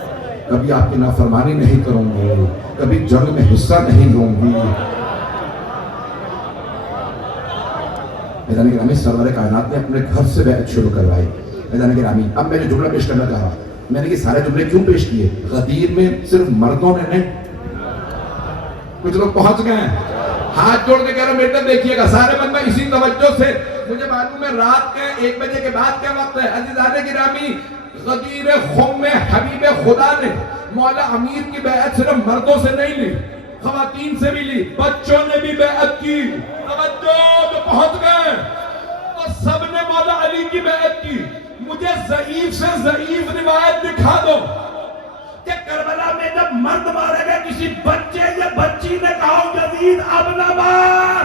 کبھی آپ کی نافرمانی نہیں کروں گی، کبھی جنگ میں حصہ نہیں لوں گی۔ میدان گرامی، سرور کائنات نے اپنے گھر سے بیعت شروع کروائی۔ میدان گرامی، اب میں جو جملہ پیش کرنا چاہ رہا، میں نے یہ سارے جملے کیوں پیش کیے؟ غدیر میں صرف مردوں نے نہیں، کچھ لوگ پہنچ گئے ہیں، ہاتھ جوڑ کے کہہ رہا ہوں بیٹا دیکھیے گا، سارے بندہ اسی توجہ سے۔ مجھے معلوم ہے رات کے 1 بجے کے بعد کیا وقت ہے۔ عزیزان گرامی، غدیر خم میں حبیب خدا نے مولا امیر کی بیعت صرف مردوں سے نہیں لی، خواتین سے بھی لی، بچوں نے بھی بیعت کی۔ توجہ، جو پہنچ گئے تو سب نے مولا علی کی بیعت کی۔ مجھے ضعیف سے ضعیف روایت دکھا دو کہ کربلا میں جب مرد مارے گئے کسی بچے یا بچی نے کہا یزید اب نہ مار،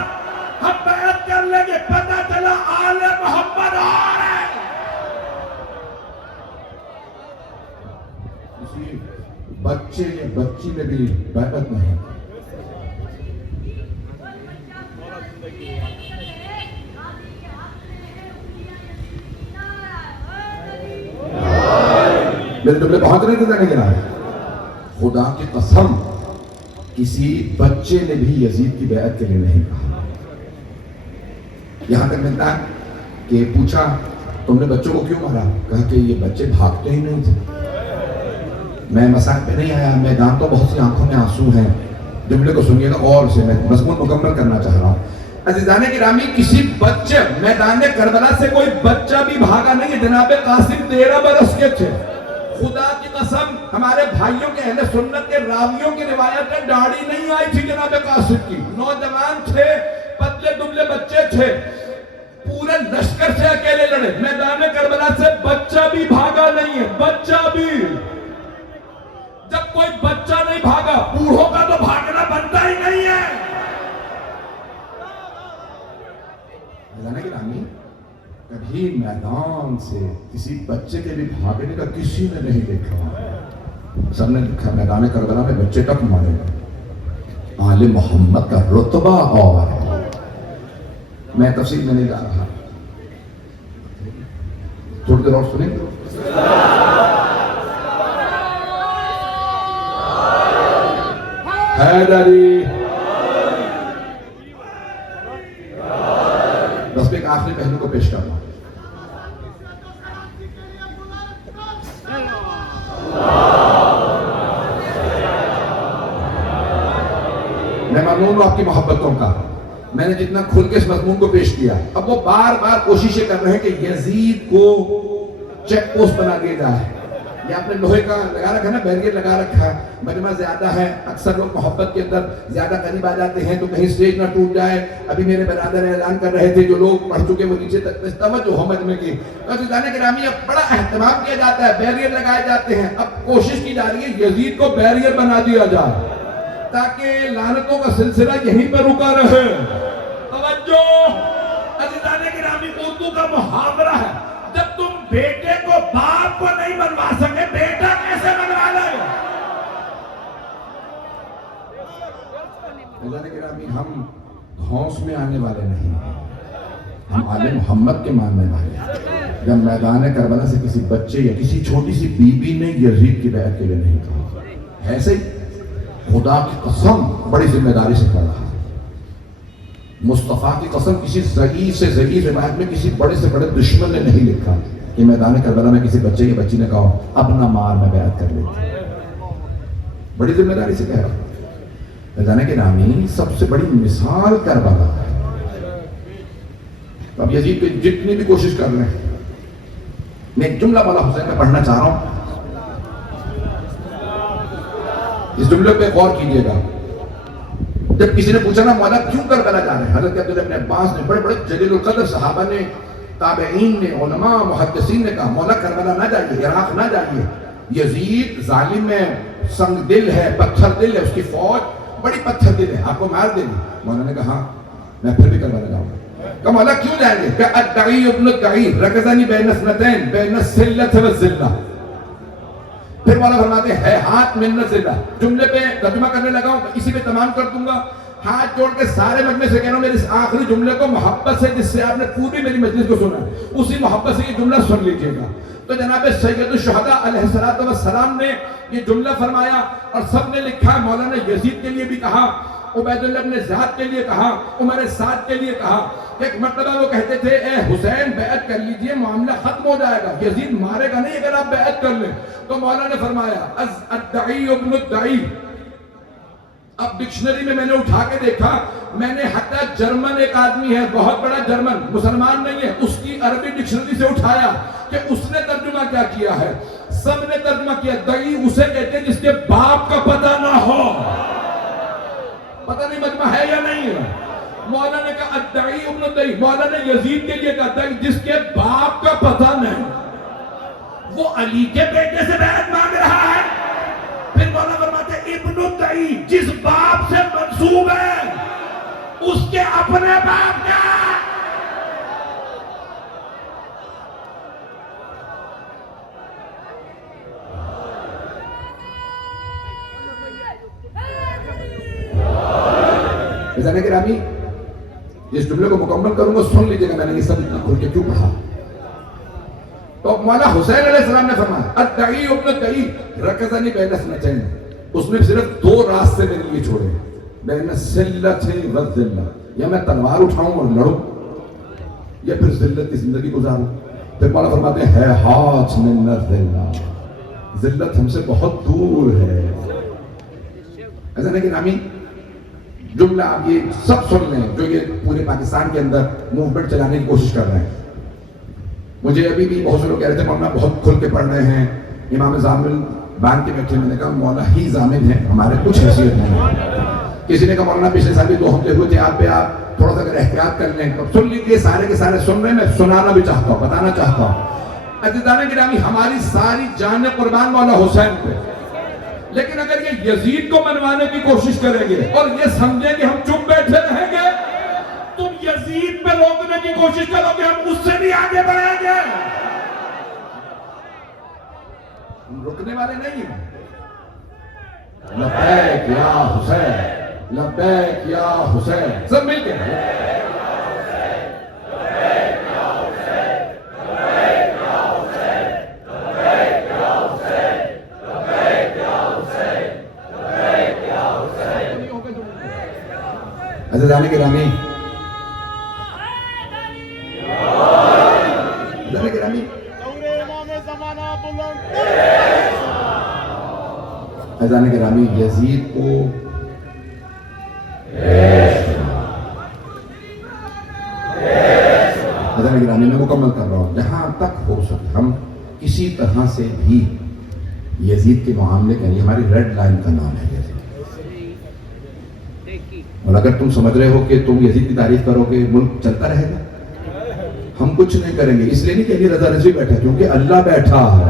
ہم بیعت کر لیں گے، پتہ چلا آل محمد آ رہے۔ کسی بچے یا بچی نے بھی بیعت نہیں۔ میرے جملے پہنچ رہے تھے نہیں گرا؟ خدا کی قسم کسی بچے نے بھی یزید کی بیعت کے لیے نہیں کہا۔ یہاں تک ملتا ہے کہ پوچھا تم نے بچوں کو کیوں مارا؟ کہا کہ یہ بچے بھاگتے ہی نہیں تھے۔ میں مساق پہ نہیں آیا، میدان تو بہت سی آنکھوں میں آنسو ہیں۔ جملے کو سنیے گا اور سے میں مضمون مکمل کرنا چاہ رہا ہوں۔ عزیزان گرامی، کسی بچے میدان کربلا سے کوئی بچہ بھی بھاگا نہیں ہے۔ جناب قاسم 13 برس کے تھے۔ خدا کی قسم ہمارے بھائیوں کے اہل سنت کے راویوں کی روایت میں داڑھی نہیں آئی تھی جناب قاسم کی، نوجوان تھے، پتلے دبلے بچے تھے، پورے لشکر سے اکیلے لڑے۔ میدان کربلا سے بچہ بھی بھاگا نہیں ہے، بچہ بھی۔ جب کوئی بچہ نہیں بھاگا، بوڑھوں کا تو بھاگنا بنتا ہی نہیں ہے۔ کبھی میدان سے کسی بچے کے بھی بھاگنے کا کسی نے نہیں دیکھا۔ سب نے دیکھا میدان کربلا میں بچے تک مارے گئے۔ آل محمد کا رتبہ اور ہے۔ میں تفصیل میں نہیں جا رہا، تھوڑی دیر اور سنیں گے۔ حیدری، بس میں ایک آخری پہلو کو پیش کر رہا ہوں۔ میں ممنون ہوں آپ کی محبتوں کا. میں نے جتنا کھل کے اس مضمون کو پیش کیا. اب وہ بار بار کوششیں کر رہے ہیں کہ یزید کو چیک پوسٹ بنا دیا جائے. یہ آپ نے لوہے کا لگا رکھا ہے نا, بیریئر لگا رکھا ہے. مجمع زیادہ ہے, اکثر لوگ محبت کے اندر زیادہ قریب آ جاتے ہیں تو کہیں اسٹیج نہ ٹوٹ جائے. ابھی میرے برادر اعلان کر رہے تھے, جو لوگ پڑھ چکے وہ نیچے تک توجہ ہو مجمع کی. عزیزان گرامی, اب بڑا اہتمام کیا جاتا ہے, بیریئر لگائے جاتے ہیں. اب کوشش کی جا رہی ہے یزید کو بیریئر بنا دیا جائے تاکہ لعنتوں کا سلسلہ یہیں پہ رکا رہے. توجہ عزیزان گرامی, اردو کا محاورہ ہے, جب تم بیٹے کو باپ کو نہیں بنوا سکے, بیٹا کیسے بنوا لے. عزیزان گرامی, ہم دھونس میں آنے والے نہیں ہیں, ہم آل محمد کے ماننے والے ہیں. جب میدان کربلا سے کسی بچے یا کسی چھوٹی سی بیوی نے یزید کی بیعت کے لیے نہیں کہا, ایسے ہی خدا کی قسم بڑی ذمہ داری سے پڑھ رہا. مصطفیٰ کی قسم کسی ضعیف سے ضعیف روایت میں کسی بڑے سے بڑے دشمن نے نہیں لکھا کہ میدان کربلا میں کسی بچے یا بچی نے کہا اب نہ مار, میں بیعت کر لیتی. بڑی ذمہ داری سے کہہ رہا ہوں. میدان گرامی, سب سے بڑی مثال کربلا ہے. اب یزید پہ جتنی بھی کوشش کر رہے ہیں, میں ایک جملہ مولا حسین میں پڑھنا چاہ رہا ہوں, اس جملے پہ غور کیجئے گا. جب کسی نے پوچھا نا مولا کیوں کربلا جا رہے ہیں, حضرت عبداللہ بن عباس نے, بڑے بڑے جلیل القدر صحابہ نے, تابعین نے, علماء محدثین نے کہا مولا کربلا نہ جائیے, عراق نہ جائیے. یزید ظالم ہے, سنگ دل ہے, پتھر دل ہے, اس کی فوج بڑی پتھر دل ہے, آپ کو مار دے گی. مولا نے کہا میں پھر بھی کربلا جاؤں گا. کہ مولا کیوں جائیں گے؟ کہ الدعی ابن الدعی رکزنی بین اثنتین بین السلۃ والذلہ. پھر مولا فرماتے ہیں ہاتھ من الذلہ. جملے پہ ترجمہ کرنے لگا ہوں, اسی پہ تمام کر دوں گا. ہاتھ جوڑ کے سارے مجمع سے کہہ رہا ہوں, میرے اس آخری جملے کو محبت سے, جس سے آپ نے پوری میری مجلس کو سنا, اسی محبت سے یہ جملہ سن لیجئے گا. تو جناب سید الشہداء علیہ السلام نے یہ جملہ فرمایا اور سب نے لکھا. مولا نے یزید کے لیے بھی کہا, عبید اللہ بن زیاد کے لیے کہا, عمر سعد کے لیے کہا. ایک مرتبہ وہ کہتے تھے اے حسین بیعت کر لیجئے, معاملہ ختم ہو جائے گا, یزید مارے گا نہیں اگر آپ بیعت کر لیں. تو مولا نے فرمایا الدعی ابن الدعی. اب ڈکشنری میں نے اٹھا کے دیکھا, میں نے حتی جرمن ایک آدمی ہے, بہت بڑا جرمن, مسلمان نہیں ہے, اس کی عربی ڈکشنری سے اٹھایا کہ اس نے ترجمہ کیا کیا ہے. سب نے ترجمہ کیا, دعی اسے کہتے ہیں جس کے باپ کا پتہ نہ ہو. پتہ نہیں مجمع ہے یا نہیں ہے. مولا نے کہا الدعی ابن الدعی. مولا نے یزید کے لیے کہا دعی جس کے باپ کا پتہ نہیں. وہ علی کے بیٹے سے بیعت مانگ رہا ہے. پھر مولا فرماتے ہیں ابن الدعی جس باپ سے منسوب ہے, اس کے اپنے باپ کا. عزیزان گرامی, جس جملے کو مکمل کروں گا سن لیجئے گا, میں نے یہ سب اتنا کھل کے کیوں پڑھا. تو مولا حسین علیہ السلام نے فرمایا الدعی ابن الدعی رکزنی بین اثنتین. اس نے صرف دو راستے میرے لیے چھوڑے, بین السلۃ والذلہ. یا میں تلوار اٹھاؤں اور لڑوں, یا پھر ذلت کی زندگی گزاروں. پھر مولا فرماتے ہیں ہاتھ من الذلہ, ذلت ہم سے بہت دور ہے. عزیزان گرامی, جملہ آپ یہ سب سن لیں جو یہ پورے پاکستان کے اندر موومنٹ چلانے کی کوشش کر رہے ہیں. مجھے ابھی بھی بہت سے لوگ کہہ رہے تھے مولانا بہت کھل کے پڑھ رہے ہیں, امام زامل بان کے بیٹھے. میں نے کہا مولا ہی زامل ہیں, ہمارے کچھ حیثیت نہیں ہے. کسی نے کہا مولانا پچھلے سال بھی 2 ہفتے ہوئے تھے, آپ پہ آپ تھوڑا سا اگر احتیاط کر لیں. سن لیجیے, سارے کے سارے سن رہے ہیں, میں سنانا بھی چاہتا ہوں, بتانا چاہتا ہوں. عزیزان گرامی, ہماری ساری جانیں قربان مولا حسین پہ, لیکن اگر یہ یزید کو منوانے کی کوشش کریں گے اور یہ سمجھیں کہ ہم چپ بیٹھے رہیں گے, تم یزید پہ روکنے کی کوشش کرو گے, ہم اس سے بھی آگے بڑھیں گے. ہم رکنے والے نہیں ہیں. لبیک یا حسین, لبیک یا حسین, سب مل کے عزیزان گرامی, عزیزان گرامی, عزیزان گرامی, یزید کو یعنی میں مکمل کر رہا ہوں، جہاں تک ہو سکے ہم کسی طرح سے بھی یزید کے معاملے کے لیے، ہماری ریڈ لائن کا نام ہے یزید، اور اگر تم سمجھ رہے ہو کہ تم یزید کی تعریف کرو گے ملک چلتا رہے گا، ہم کچھ نہیں کریں گے. اس لیے نہیں کہ علی رضا رضوی بیٹھا، کیونکہ اللہ بیٹھا ہے.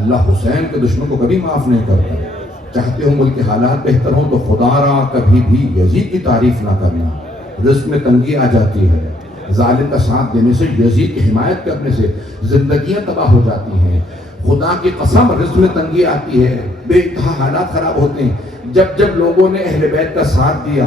اللہ حسین کے دشمن کو کبھی معاف نہیں کرتا. چاہتے ہو ملک کے حالات بہتر ہوں تو خدا را کبھی بھی یزید کی تعریف نہ کرنا. رزق میں تنگی آ جاتی ہے، ظالم کا ساتھ دینے سے، یزید کی حمایت کرنے سے زندگیاں تباہ ہو جاتی ہیں. خدا کی قسم رزق میں تنگی آتی ہے، بے انتہا حالات خراب ہوتے ہیں. جب جب لوگوں نے اہل بیت کا ساتھ دیا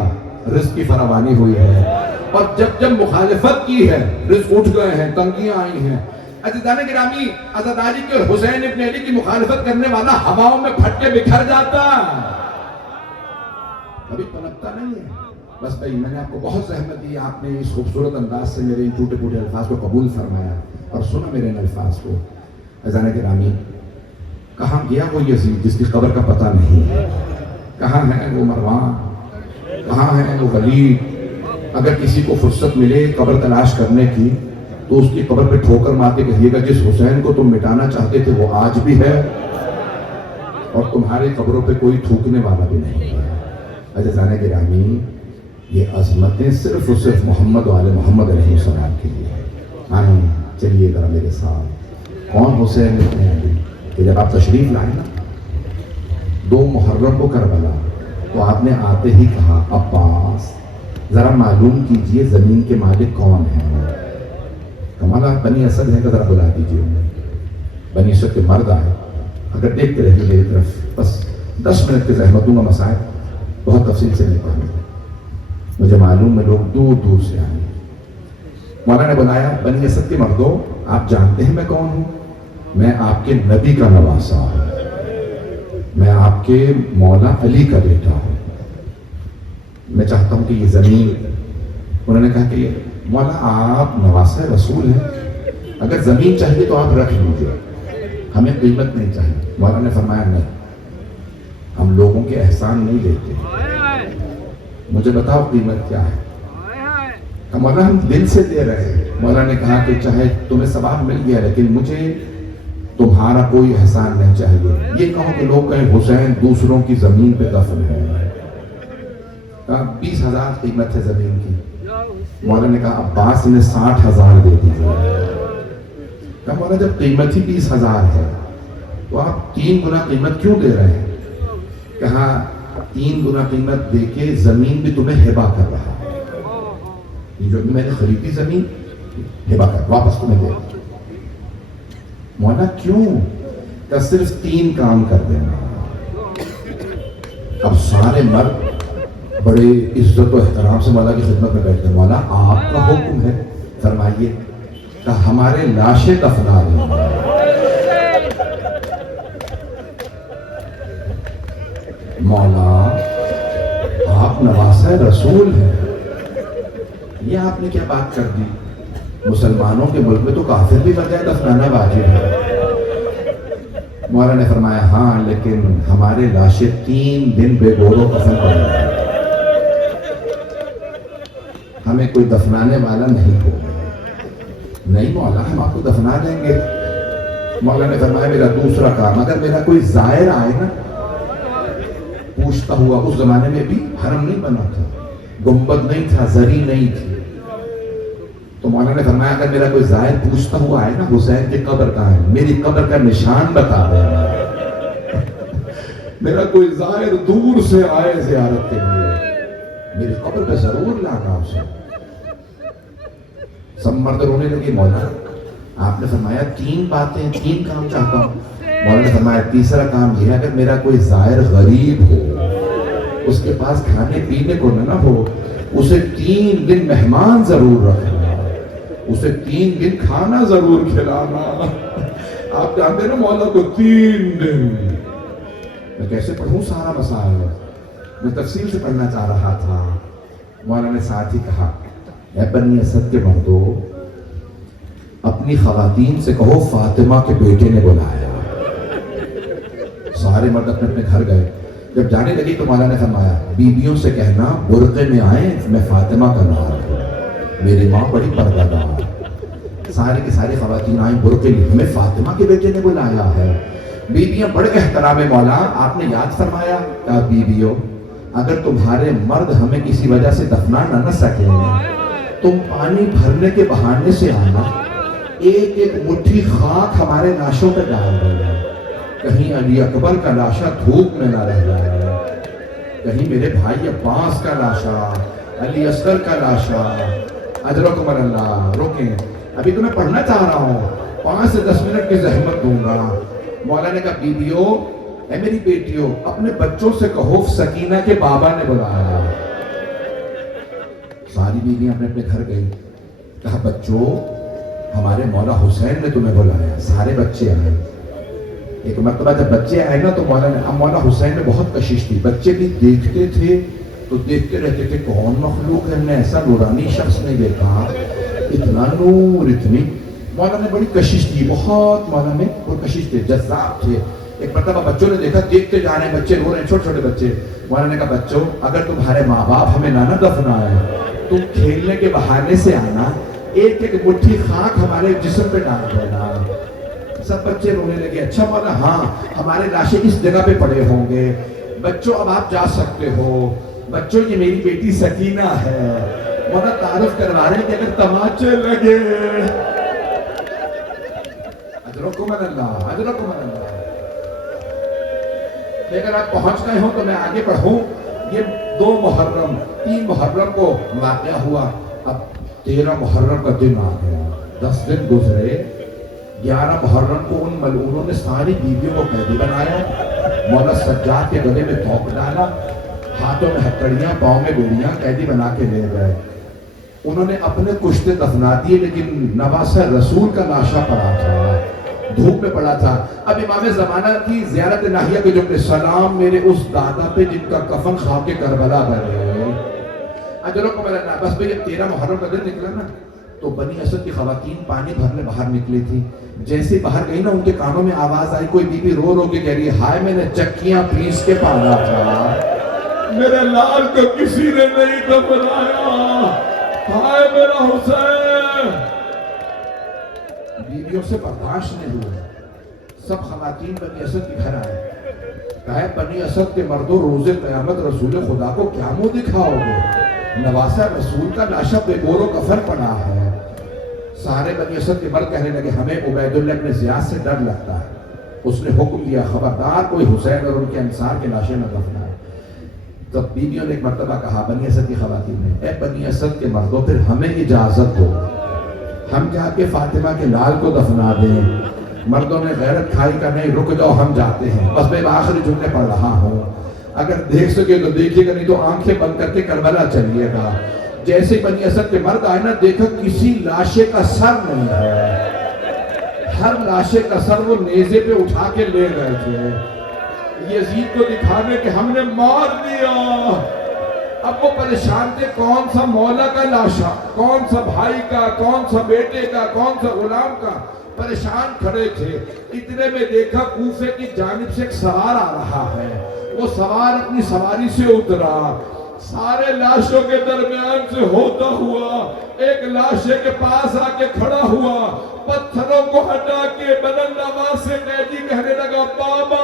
رزق کی فراوانی ہوئی ہے، اور جب جب مخالفت کی ہے رزق اٹھ گئے ہیں، تنگیاں آئی ہیں. عزیزان گرامی، عزاداری کے حسین ابن علی کی مخالفت کرنے والا ہواؤں میں پھٹ کے بکھر جاتا، کبھی پنپتا نہیں ہے. بس بھائی میں نے آپ کو بہت زحمت دی، آپ نے اس خوبصورت انداز سے میرے ان ٹوٹے پھوٹے الفاظ کو قبول فرمایا اور سنا میرے ان الفاظ کو. عزیزان گرامی، کہاں گیا وہ یزید جس کی قبر کا پتہ نہیں ہے؟ کہاں ہے وہ مروان؟ کہاں ہے وہ ولید؟ اگر کسی کو فرصت ملے قبر تلاش کرنے کی تو اس کی قبر پہ ٹھوکر مارتے کہیے گا جس حسین کو تم مٹانا چاہتے تھے وہ آج بھی ہے اور تمہاری قبروں پہ کوئی تھوکنے والا بھی نہیں ہے. عزیزان گرامی، یہ عظمتیں صرف اور صرف محمد و آل محمد علیہ السلام کے لیے ہے. آئیں چلیے ذرا میرے ساتھ. کون حسین ابن علی کہ جب آپ تشریف لائیں نا 2 محرم کو کربلا تو آپ نے آتے ہی کہا عباس ذرا معلوم کیجئے زمین کے مالک کون ہیں. کمالا بنی اسد ہے کہ ذرا بلا دیجئے. بنی اسد کے مرد آئے. اگر دیکھتے رہیے میری طرف، بس 10 منٹ کی زحمت دوں گا، مسائل بہت تفصیل سے نہیں پڑھیں گے. مجھے معلوم میں لوگ دور دور سے آئے. مولا نے بنایا بنی اسد کے مردوں، آپ جانتے ہیں میں کون ہوں؟ میں آپ کے نبی کا نواسہ ہوں، میں آپ کے مولا علی کا بیٹا ہوں. میں چاہتا ہوں کہ یہ زمین، انہوں نے کہا کہ مولا آپ نواسہ رسول ہیں، اگر زمین چاہیے تو آپ رکھ لیجیے، ہمیں قیمت نہیں چاہیے. مولا نے فرمایا نہیں، ہم لوگوں کے احسان نہیں لیتے، مجھے بتاؤ قیمت کیا ہے. کہ مولا ہم دل سے دے رہے ہیں. مولا نے کہا کہ چاہے تمہیں ثواب مل گیا لیکن مجھے تمہارا کوئی احسان نہیں چاہیے. یہ کہو کہ لوگ کہیں حسین دوسروں کی زمین پہ دفن ہے. 20,000 قیمت ہے زمین کی. مولا نے کہا عباس انہیں 60,000 دے دیجیے. کہا مولا جب قیمت ہی 20,000 ہے تو آپ 3 گنا قیمت کیوں دے رہے ہیں؟ کہا 3 گنا قیمت دے کے زمین بھی تمہیں ہبا کر رہا ہے. یہ جو میں نے خریدی زمین ہبا کر واپس تمہیں دے. مولا کیوں؟ کہ صرف 3 کام کر دینا. اب سارے مرد بڑے عزت و احترام سے مولا کی خدمت میں بیٹھتے ہیں. مولا آپ کا حکم ہے، فرمائیے. کہ ہمارے لاشیں دفنا دیں. مولا آپ نواسہ رسول ہیں، یہ آپ نے کیا بات کر دی؟ مسلمانوں کے ملک میں تو کافر بھی بجائے دفنانا واجب ہے. مولا نے فرمایا ہاں لیکن ہمارے لاشیں 3 دن بے گور و کفن پڑیں گے، ہمیں کوئی دفنانے والا نہیں ہوگا. نہیں مولا ہم آپ کو دفنا دیں گے. مولا نے فرمایا میرا دوسرا کام، اگر میرا کوئی زائر آئے نا پوچھتا ہوا، اس زمانے میں بھی حرم نہیں بنا تھا، گنبد نہیں تھا، زری نہیں تھی، تو مولا نے فرمایا اگر میرا کوئی زائر پوچھتا ہوا آئے نا حسین کی قبر کہاں ہے، میری قبر کا نشان بتا دے. میرا کوئی زائر دور سے آئے زیارت کے لیے میری قبر پہ ضرور لانا اسے. سب مرد رونے لگے. مولا آپ نے فرمایا 3 باتیں 3 کام چاہتا ہوں. مولا نے فرمایا تیسرا کام یہ ہے اگر میرا کوئی زائر غریب ہو، اس کے پاس کھانے پینے کو نہ ہو، اسے 3 دن مہمان ضرور رکھنا، اسے 3 دن کھانا ضرور کھلانا. آپ جانتے ہیں نا مولا کو 3 دن. میں کیسے پڑھوں سارا مسائل، میں تفصیل سے پڑھنا چاہ رہا تھا. مولا نے ساتھ ہی کہا اے بنی اسد کے مردوں، اپنی خواتین سے کہو فاطمہ کے بیٹے نے بلایا. سارے مرد اپنے اپنے گھر گئے. جب جانے لگی تو مولا نے فرمایا بیویوں سے کہنا برقعے میں آئیں، میں فاطمہ کا نام ہوں، میری ماں بڑی پردہ دار. سارے کی ساری خواتین آئیں برقع لی، ہمیں فاطمہ کے بیٹے نے بلایا ہے۔ بیویاں بڑے احترام مولا، آپ نے یاد فرمایا کہ بیویوں اگر تمہارے مرد ہمیں کسی وجہ سے دفنا نہ سکے تم پانی بھرنے کے بہانے سے آنا، ایک ایک مٹھی خاک ہمارے لاشوں پہ ڈال دینا، کہیں علی اکبر کا لاشا دھوپ میں نہ رہ جائے، کہیں میرے بھائی عباس کا لاشا، علی اصغر کا لاشا۔ اجرکم اللہ۔ روکیں، ابھی تو میں پڑھنا چاہ رہا ہوں، 5 سے 10 منٹ کی زحمت دوں گا۔ مولا نے کہا بیویوں، اے میری بیٹیوں، اپنے بچوں سے کہو سکینہ کے بابا نے بلایا۔ ساری بیویاں اپنے اپنے گھر گئی، کہا بچوں ہمارے مولا حسین نے تمہیں بلایا۔ سارے بچے آئے۔ ایک مرتبہ جب بچے آئے نا تو مولا حسین نے بہت کشش تھی، بچے بھی دیکھتے تھے تو دیکھتے رہتے تھے کون مخلوق ہے، ہم نے ایسا نورانی شخص نہیں دیکھا، اتنا نور، اتنی۔ مولا نے بڑی کشش کی، بہت مولا میں بہت کشش تھے، جذاب تھے۔ ایک مرتبہ بچوں نے دیکھا، دیکھتے جا رہے ہیں بچے رو رہے ہیں، چھوٹے چھوٹے بچے۔ مولا نے کہا بچوں اگر تمہارے ماں باپ ہمیں نہ دفنائے تم کھیلنے کے بہانے سے آنا، ایک ایک مٹھی خاک ہمارے جسم پہ ڈال دینا۔ سب بچے رونے لگے۔ اچھا مولا، ہاں ہمارے لاشیں اس جگہ پہ پڑے ہوں گے، بچوں اب آپ جا سکتے ہو۔ بچوں یہ میری بیٹی سکینہ ہے۔ مولا تعارف کروا رہے ہیں کہ اگر تماچے لگے، اجرکم اللہ، اجرکم اللہ۔ اگر آپ پہنچ گئے ہوں تو میں آگے بڑھوں۔ یہ 2 محرم 3 محرم کو واقعہ ہوا، اب 13 محرم کا دن آ گیا، 10 دن گزرے۔ 11 محرم کو ان ملعونوں نے ساری بیویوں کو قیدی بنایا، مولا سجاد کے گلے میں توق ڈالا، ہاتھوں میں ہتھکڑیاں، پاؤں میں بیڑیاں، قیدی بنا کے لے گئے۔ انہوں نے اپنے کشتے دفنا دیے، لیکن نواسہ رسول کا لاشا پڑا تھا، دھوپ میں پڑا تھا۔ اب امام زمانہ کی زیارت ناہیہ کے جملے، سلام میرے اس دادا پہ جن کا کفن خاک کربلا بنے۔ اجرکم اللہ۔ بس بھئی 13 محرم کا دن نکلا نا تو بنی اسد کی خواتین پانی بھرنے باہر نکلی تھی۔ جیسے باہر گئی نا ان کے کانوں میں آواز آئی، کوئی بی بی رو رو کے کہہ رہی ہے، ہائے میں نے چکیاں پیس کے پالا تھا، میرے لال کو کسی نے نہیں دفنایا، ہائے میرا حسین۔ بیویوں سے برداشت نہیں ہوا، سب خواتین بنی اسد کے گھر آئے، کہا بنی اسد کے مردوں روز قیامت رسول خدا کو کیا منہ دکھاؤ گے؟ نواسہ رسول کا لاشا بے گور و کفن پڑا ہے۔ سارے بنی اسد کے مرد کہنے لگے ہمیں عبید اللہ ابن زیاد سے ڈر لگتا ہے، اس نے حکم دیا خبردار کوئی حسین اور ان کے انصار کے لاشیں نہ دفنائے۔ تب بیویوں نے ایک مرتبہ کہا بنی اسد کی خواتین نے، اے بنی اسد کے مردوں پھر ہمیں اجازت دو، ہم جا کے فاطمہ کے لال کو دفنا دیں۔ مردوں نے غیرت کھائی کا نہیں، رک جاؤ ہم جاتے ہیں۔ بس میں آخری جملے پڑھ رہا ہوں، اگر دیکھ سکے تو دیکھیے گا، نہیں تو آنکھیں بند کر کے کربلا چلیے گا۔ جیسے بنی اسد کے مرد آئے نا، دیکھا کسی لاشے کا سر نہیں ہے، ہر لاشے کا سر وہ نیزے پہ اٹھا کے لے گئے تھے، یزید کو دکھانے کہ ہم نے مار دیا۔ اب وہ پریشان تھے، کون سا مولا کا لاشا، کون سا بھائی کا، کون سا بیٹے کا، کون سا غلام کا، پریشان کھڑے تھے۔ اتنے میں دیکھا کوفے کی جانب سے ایک سوار آ رہا ہے، وہ سوار اپنی سواری سے اترا، سارے لاشوں کے درمیان سے ہوتا ہوا ایک لاشے کے پاس آ کے کھڑا ہوا، پتھروں کو ہٹا کے بلند آواز سے قیدی کہنے لگا، بابا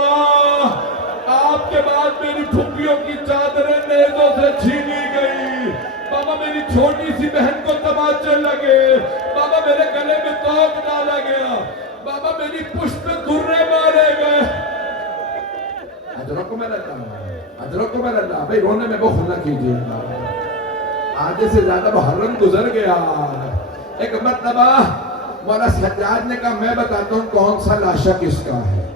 آپ کے بعد میری پھپھیوں کی چادریں نیزوں سے چھینی گئی، بابا میری چھوٹی سی بہن کو تماچے لگے، بابا میرے گلے میں توق ڈالا گیا، بابا میری پشت پہ درے مارے گئے۔ اجرکم اللہ، اجرکم اللہ۔ بھئی رونے میں بخل نہ کیجیے، آدھے سے زیادہ محرم گزر گیا۔ ایک مرتبہ مولا سجاد نے کہا میں بتاتا ہوں کون سا لاشا کس کا ہے۔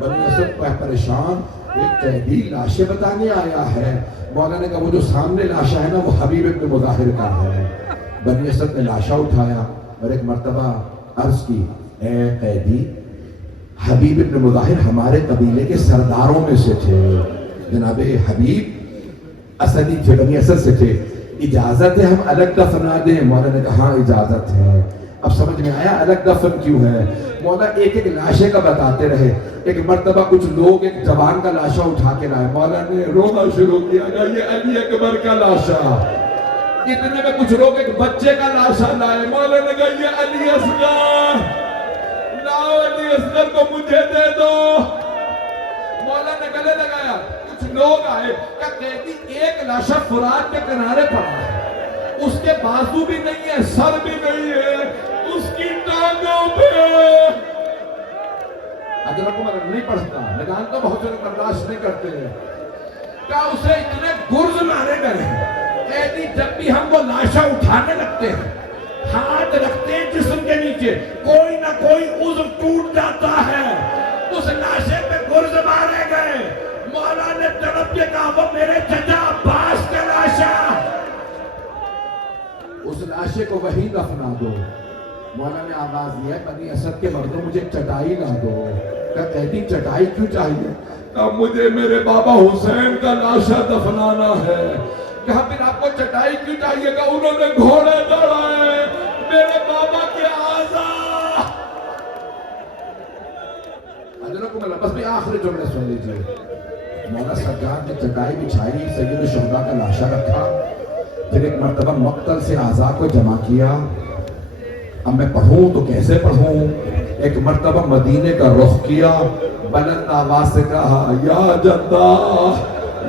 بنی اسد پریشان، ایک قیدی لاشیں بتانے آیا ہے۔ مولا نے کہا وہ جو سامنے لاشا ہے نا وہ حبیب ابن مظاہر کا ہے۔ بنی اسد نے لاشا اٹھایا اور ایک مرتبہ عرض کی، اے قیدی، حبیب ابن مظاہر ہمارے قبیلے کے سرداروں میں سے تھے، جناب حبیب اسدی تھے، بنی اسد سے تھے، اجازت ہے ہم الگ دفنا دیں؟ مولا نے کہا ہاں اجازت ہے۔ اب سمجھ میں آیا الگ دفن کیوں ہے؟ مولا ایک ایک لاشے کا بتاتے رہے۔ ایک مرتبہ کچھ لوگ ایک جوان کا لاشا اٹھا کے لائے، مولا نے رونا شروع کیا، یہ علی اکبر کا لاشا، اتنے میں کچھ لوگ ایک بچے کا لاشا لائے، مولا نے کہا یہ علی اصغر، لاؤ علی اصغر کو مجھے دے دو۔ مولا نے گلے لگایا، کچھ لوگ آئے، کہا قیدی ایک لاشا فرات کے کنارے پڑا ہے، اس کے بازو بھی نہیں ہے، سر بھی نہیں ہے، اس کی ٹانگوں پہ اگر کو میں نہیں پڑھتا، میں جانتا بہت سے لوگ برداشت نہیں کرتے ہیں، کہا اسے اتنے گرز مارے گئے قیدی جب بھی ہم وہ لاشا اٹھانے لگتے ہیں، ہاتھ رکھتے ہیں جسم کے نیچے، کوئی نہ کوئی عضو ٹوٹ جاتا ہے، اس لاشے پہ گرز مارے گئے۔ مولا نے تڑپ کے کہا وہ میرے چچا عباس کا لاشا، اس لاشے کو وہیں دفنا دو۔ مولا نے آواز دیا بنی اسد کے مردوں مجھے چٹائی لا دو۔ کہا قیدی چٹائی کیوں چاہیے؟ کہا مجھے میرے بابا حسین کا لاشا دفنانا ہے۔ کہا پھر آپ کو چٹائی کیوں چاہیے؟ کہا انہوں نے گھوڑے دوڑائے میرے بابا کے اعضاء۔ حضرت بس بھی آخری جملے سن لیجیے۔ مولا سجاد نے چٹائی بچھائی، سید الشہداء کا لاشا رکھا، پھر ایک مرتبہ مقتل سے اعضاء کو جمع کیا۔ اب میں پڑھوں تو کیسے پڑھوں؟ ایک مرتبہ مدینے کا رخ کیا، بلند آواز سے کہا یا جدہ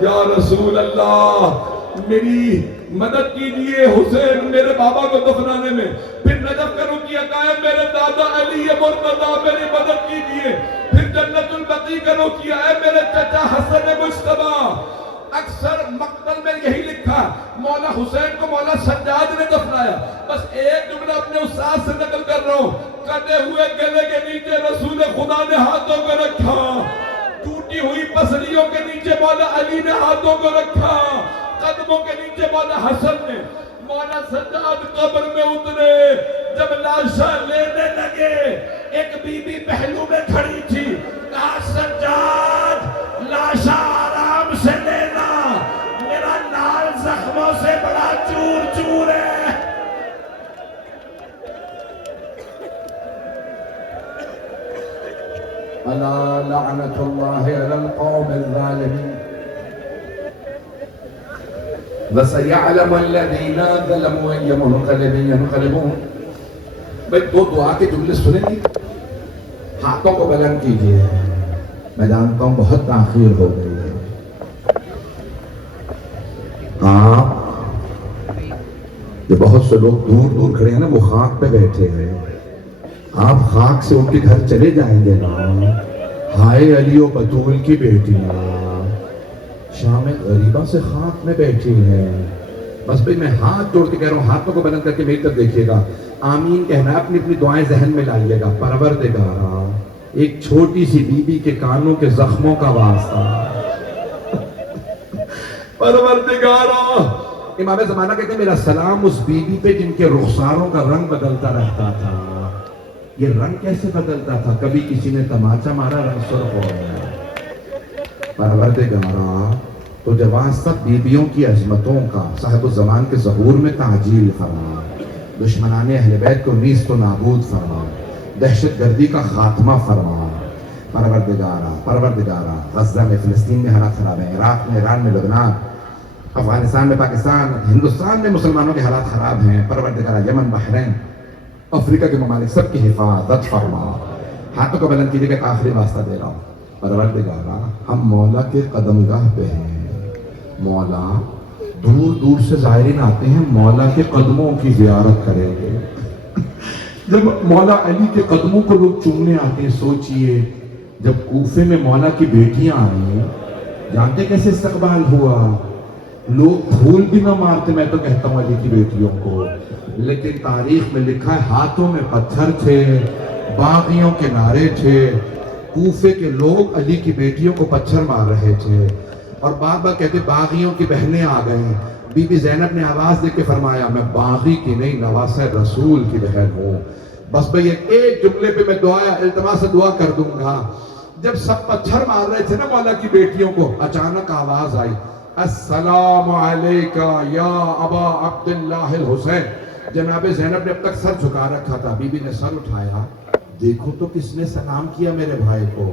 یا رسول اللہ میری مدد کیجئے حسین میرے بابا کو دفنانے میں۔ پھر نجف کا رخ کیا، کہا میرے دادا علی مرتضی میری مدد کیجئے۔ پھر جنت البقیع کا رخ کیا، اے میرے چچا حسن مجتبیٰ۔ اکثر مقتل میں یہی لکھا مولا حسین کو مولا سجاد نے دفنایا۔ بس ایک جملہ اپنے استاد سے نقل کر رہا ہوں، کٹے ہوئے گلے کے نیچے رسول خدا نے ہاتھوں کو رکھا، ٹوٹی ہوئی پسلیوں کے نیچے مولا علی نے ہاتھوں کو رکھا، قدموں کے نیچے مولا حسن نے۔ مولا سجاد قبر میں اترے، جب لاشا لینے لگے ایک بی بی پہلو میں کھڑی تھی، کہا سجاد لاشا آرام سے لینا، میرا نال زخموں سے بڑا چور چور ہے۔ الا لعنت اللہ علی القوم الظالمین وَسَيَعْلَمُ الَّذِينَ ظَلَمُوا أَيَّ مُنْقَلِبٍ يَنْقَلِبُونَ۔ بھئی دو دعا کے جملے سنیں گے، ہاتھوں کو بلند کیجئے، میں جانتا ہوں بہت تاخیر ہو گئی ہے۔ جو بہت سے لوگ دور دور کھڑے ہیں نا، وہ خاک پہ بیٹھے ہیں، آپ خاک سے ان کے گھر چلے جائیں گے نا۔ ہائے علی و بطول کی بیٹیاں شام غریبہ سے خاک میں بیٹھی ہیں۔ بس بھئی میں ہاتھ جوڑ کے کہہ رہا ہوں، ہاتھوں کو بلند کر کے میری طرف دیکھیے گا، آمین کہنا ہے، اپنی اپنی دعائیں ذہن میں لائیے گا۔ پروردگارا ایک چھوٹی سی بی بی کے کانوں کے زخموں کا واسطہ، پروردگارا امام زمانہ کہتے ہیں میرا سلام اس بی بی پہ جن کے رخساروں کا رنگ بدلتا رہتا تھا۔ یہ رنگ کیسے بدلتا تھا؟ کبھی کسی نے تماچا مارا رنگ سرخ ہو گیا۔ پروردگارا تو جوان سب بیبیوں کی عظمتوں کا صاحب الزمان کے ظہور میں تعجیل فرما، دشمنان اہل بیت کو نیست و نابود فرما، دہشت گردی کا خاتمہ فرما۔ پروردگارا غزہ میں، فلسطین میں حالات خراب ہیں، عراق میں، ایران میں، لبنان، افغانستان میں، پاکستان، ہندوستان میں مسلمانوں کے حالات خراب ہیں۔ پروردگارا یمن، بحرین، افریقہ کے ممالک سب کی حفاظت فرما۔ ہاتھوں کو بلند کیجیے کہ آخری واسطہ دے رہا ہوں۔ پروردگارا ہم مولا کے قدم گاہ پہ ہیں، مولا دور دور سے زائرین آتے ہیں، مولا کے قدموں کی زیارت کریں گے۔ جب مولا علی کے قدموں کو لوگ چومنے آتے ہیں، سوچئے جب کوفے میں مولا کی بیٹیاں آئیں، جانتے کیسے استقبال ہوا؟ لوگ پھول بھی نہ مارتے، میں تو کہتا ہوں علی کی بیٹیوں کو، لیکن تاریخ میں لکھا ہے ہاتھوں میں پتھر تھے، باغیوں کے نعرے تھے، کوفے کے لوگ علی کی بیٹیوں کو پتھر مار رہے تھے، اور بار بار کہتے باغیوں کی بہنیں آ گئیں۔ بی بی زینب نے آواز دے کے فرمایا میں باغی کی نہیں، نواسہ رسول کی بہن ہوں۔ بس بھئی ایک جملے پہ میں التماس سے دعا کر دوں گا۔ جب سب پتھر مار رہے تھے نا مولا کی بیٹیوں کو، اچانک آواز آئی السلام علیکہ یا ابا عبداللہ الحسین۔ جناب زینب نے اب تک سر جھکا رکھا تھا، بی بی نے سر اٹھایا، دیکھو تو کس نے سلام کیا میرے بھائی کو،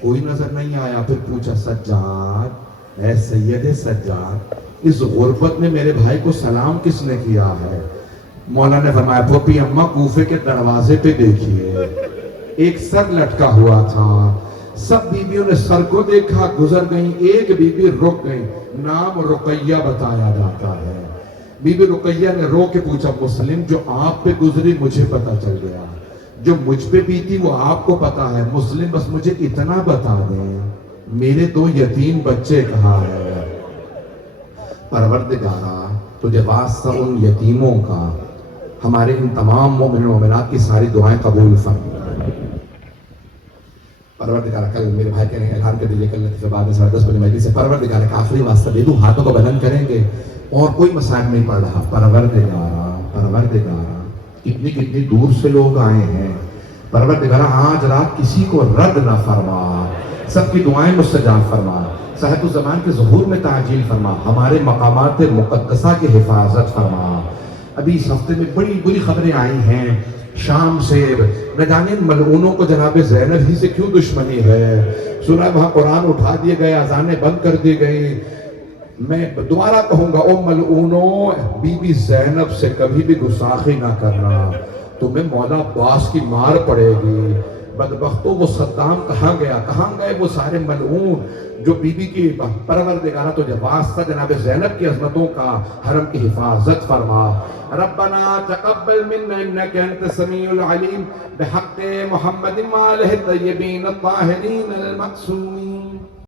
کوئی نظر نہیں آیا۔ پھر پوچھا سجاد، اے سید سجاد اس غربت میں میرے بھائی کو سلام کس نے کیا ہے؟ مولا نے فرمایا پھوپھی اماں کوفے کے دروازے پہ دیکھیے، ایک سر لٹکا ہوا تھا، سب بیویوں نے سر کو دیکھا، گزر گئیں، ایک بیوی رک گئی، نام رقیہ بتایا جاتا ہے۔ بی بی رقیہ نے رو کے پوچھا مسلم جو آپ پہ گزری مجھے پتا چل گیا، جو مجھ پہ بیتی وہ آپ کو پتا ہے، مسلم بس مجھے اتنا بتا دیں میرے 2 یتیم بچے کہاں ہیں؟ پروردگارا تجھے واسطہ ان یتیموں کا ہمارے ان تمام مومن و مومنات کی ساری دعائیں قبول فرما۔ پروردگارہ کل میرے بھائی کہنے اعلان کر دیجئے کل لطیفہ بعد میں 10:30 بجے مجلس سے پروردگارہ کا آخری واسطہ دے دوں، ہاتھوں کو بلند کریں گے اور کوئی مسائل نہیں پڑ رہا۔ پروردگارہ کتنی دور سے لوگ آئے ہیں، پروردگارہ آج رات کسی کو رد نہ فرما، سب کی دعائیں مستجاب فرما، صاحب الزمان کے ظہور میں تعجیل فرما، ہمارے مقامات مقدسہ کی حفاظت فرما۔ ابھی اس ہفتے میں بڑی بری خبریں آئی ہیں شام سے، نہ جانے ان ملعونوں کو جناب زینب ہی سے کیوں دشمنی ہے، سنا وہاں قرآن اٹھا دیے گئے، اذانیں بند کر دی گئی۔ میں دوبارہ کہوں گا او ملعونوں، بی بی زینب سے کبھی بھی گستاخی نہ کرنا، تمہیں مولا عباس کی مار پڑے گی۔ بدبختوں وہ صدام کہاں گیا، کہاں گئے وہ سارے ملعون جو بی بی کی پروردگارہ تجھے واسطہ جناب زینب کی عظمتوں کا حرم کی حفاظت فرما۔ ربنا تقبل منا انك انت السميع العليم بحق محمد وآله الطيبين الطاهرين المعصومين۔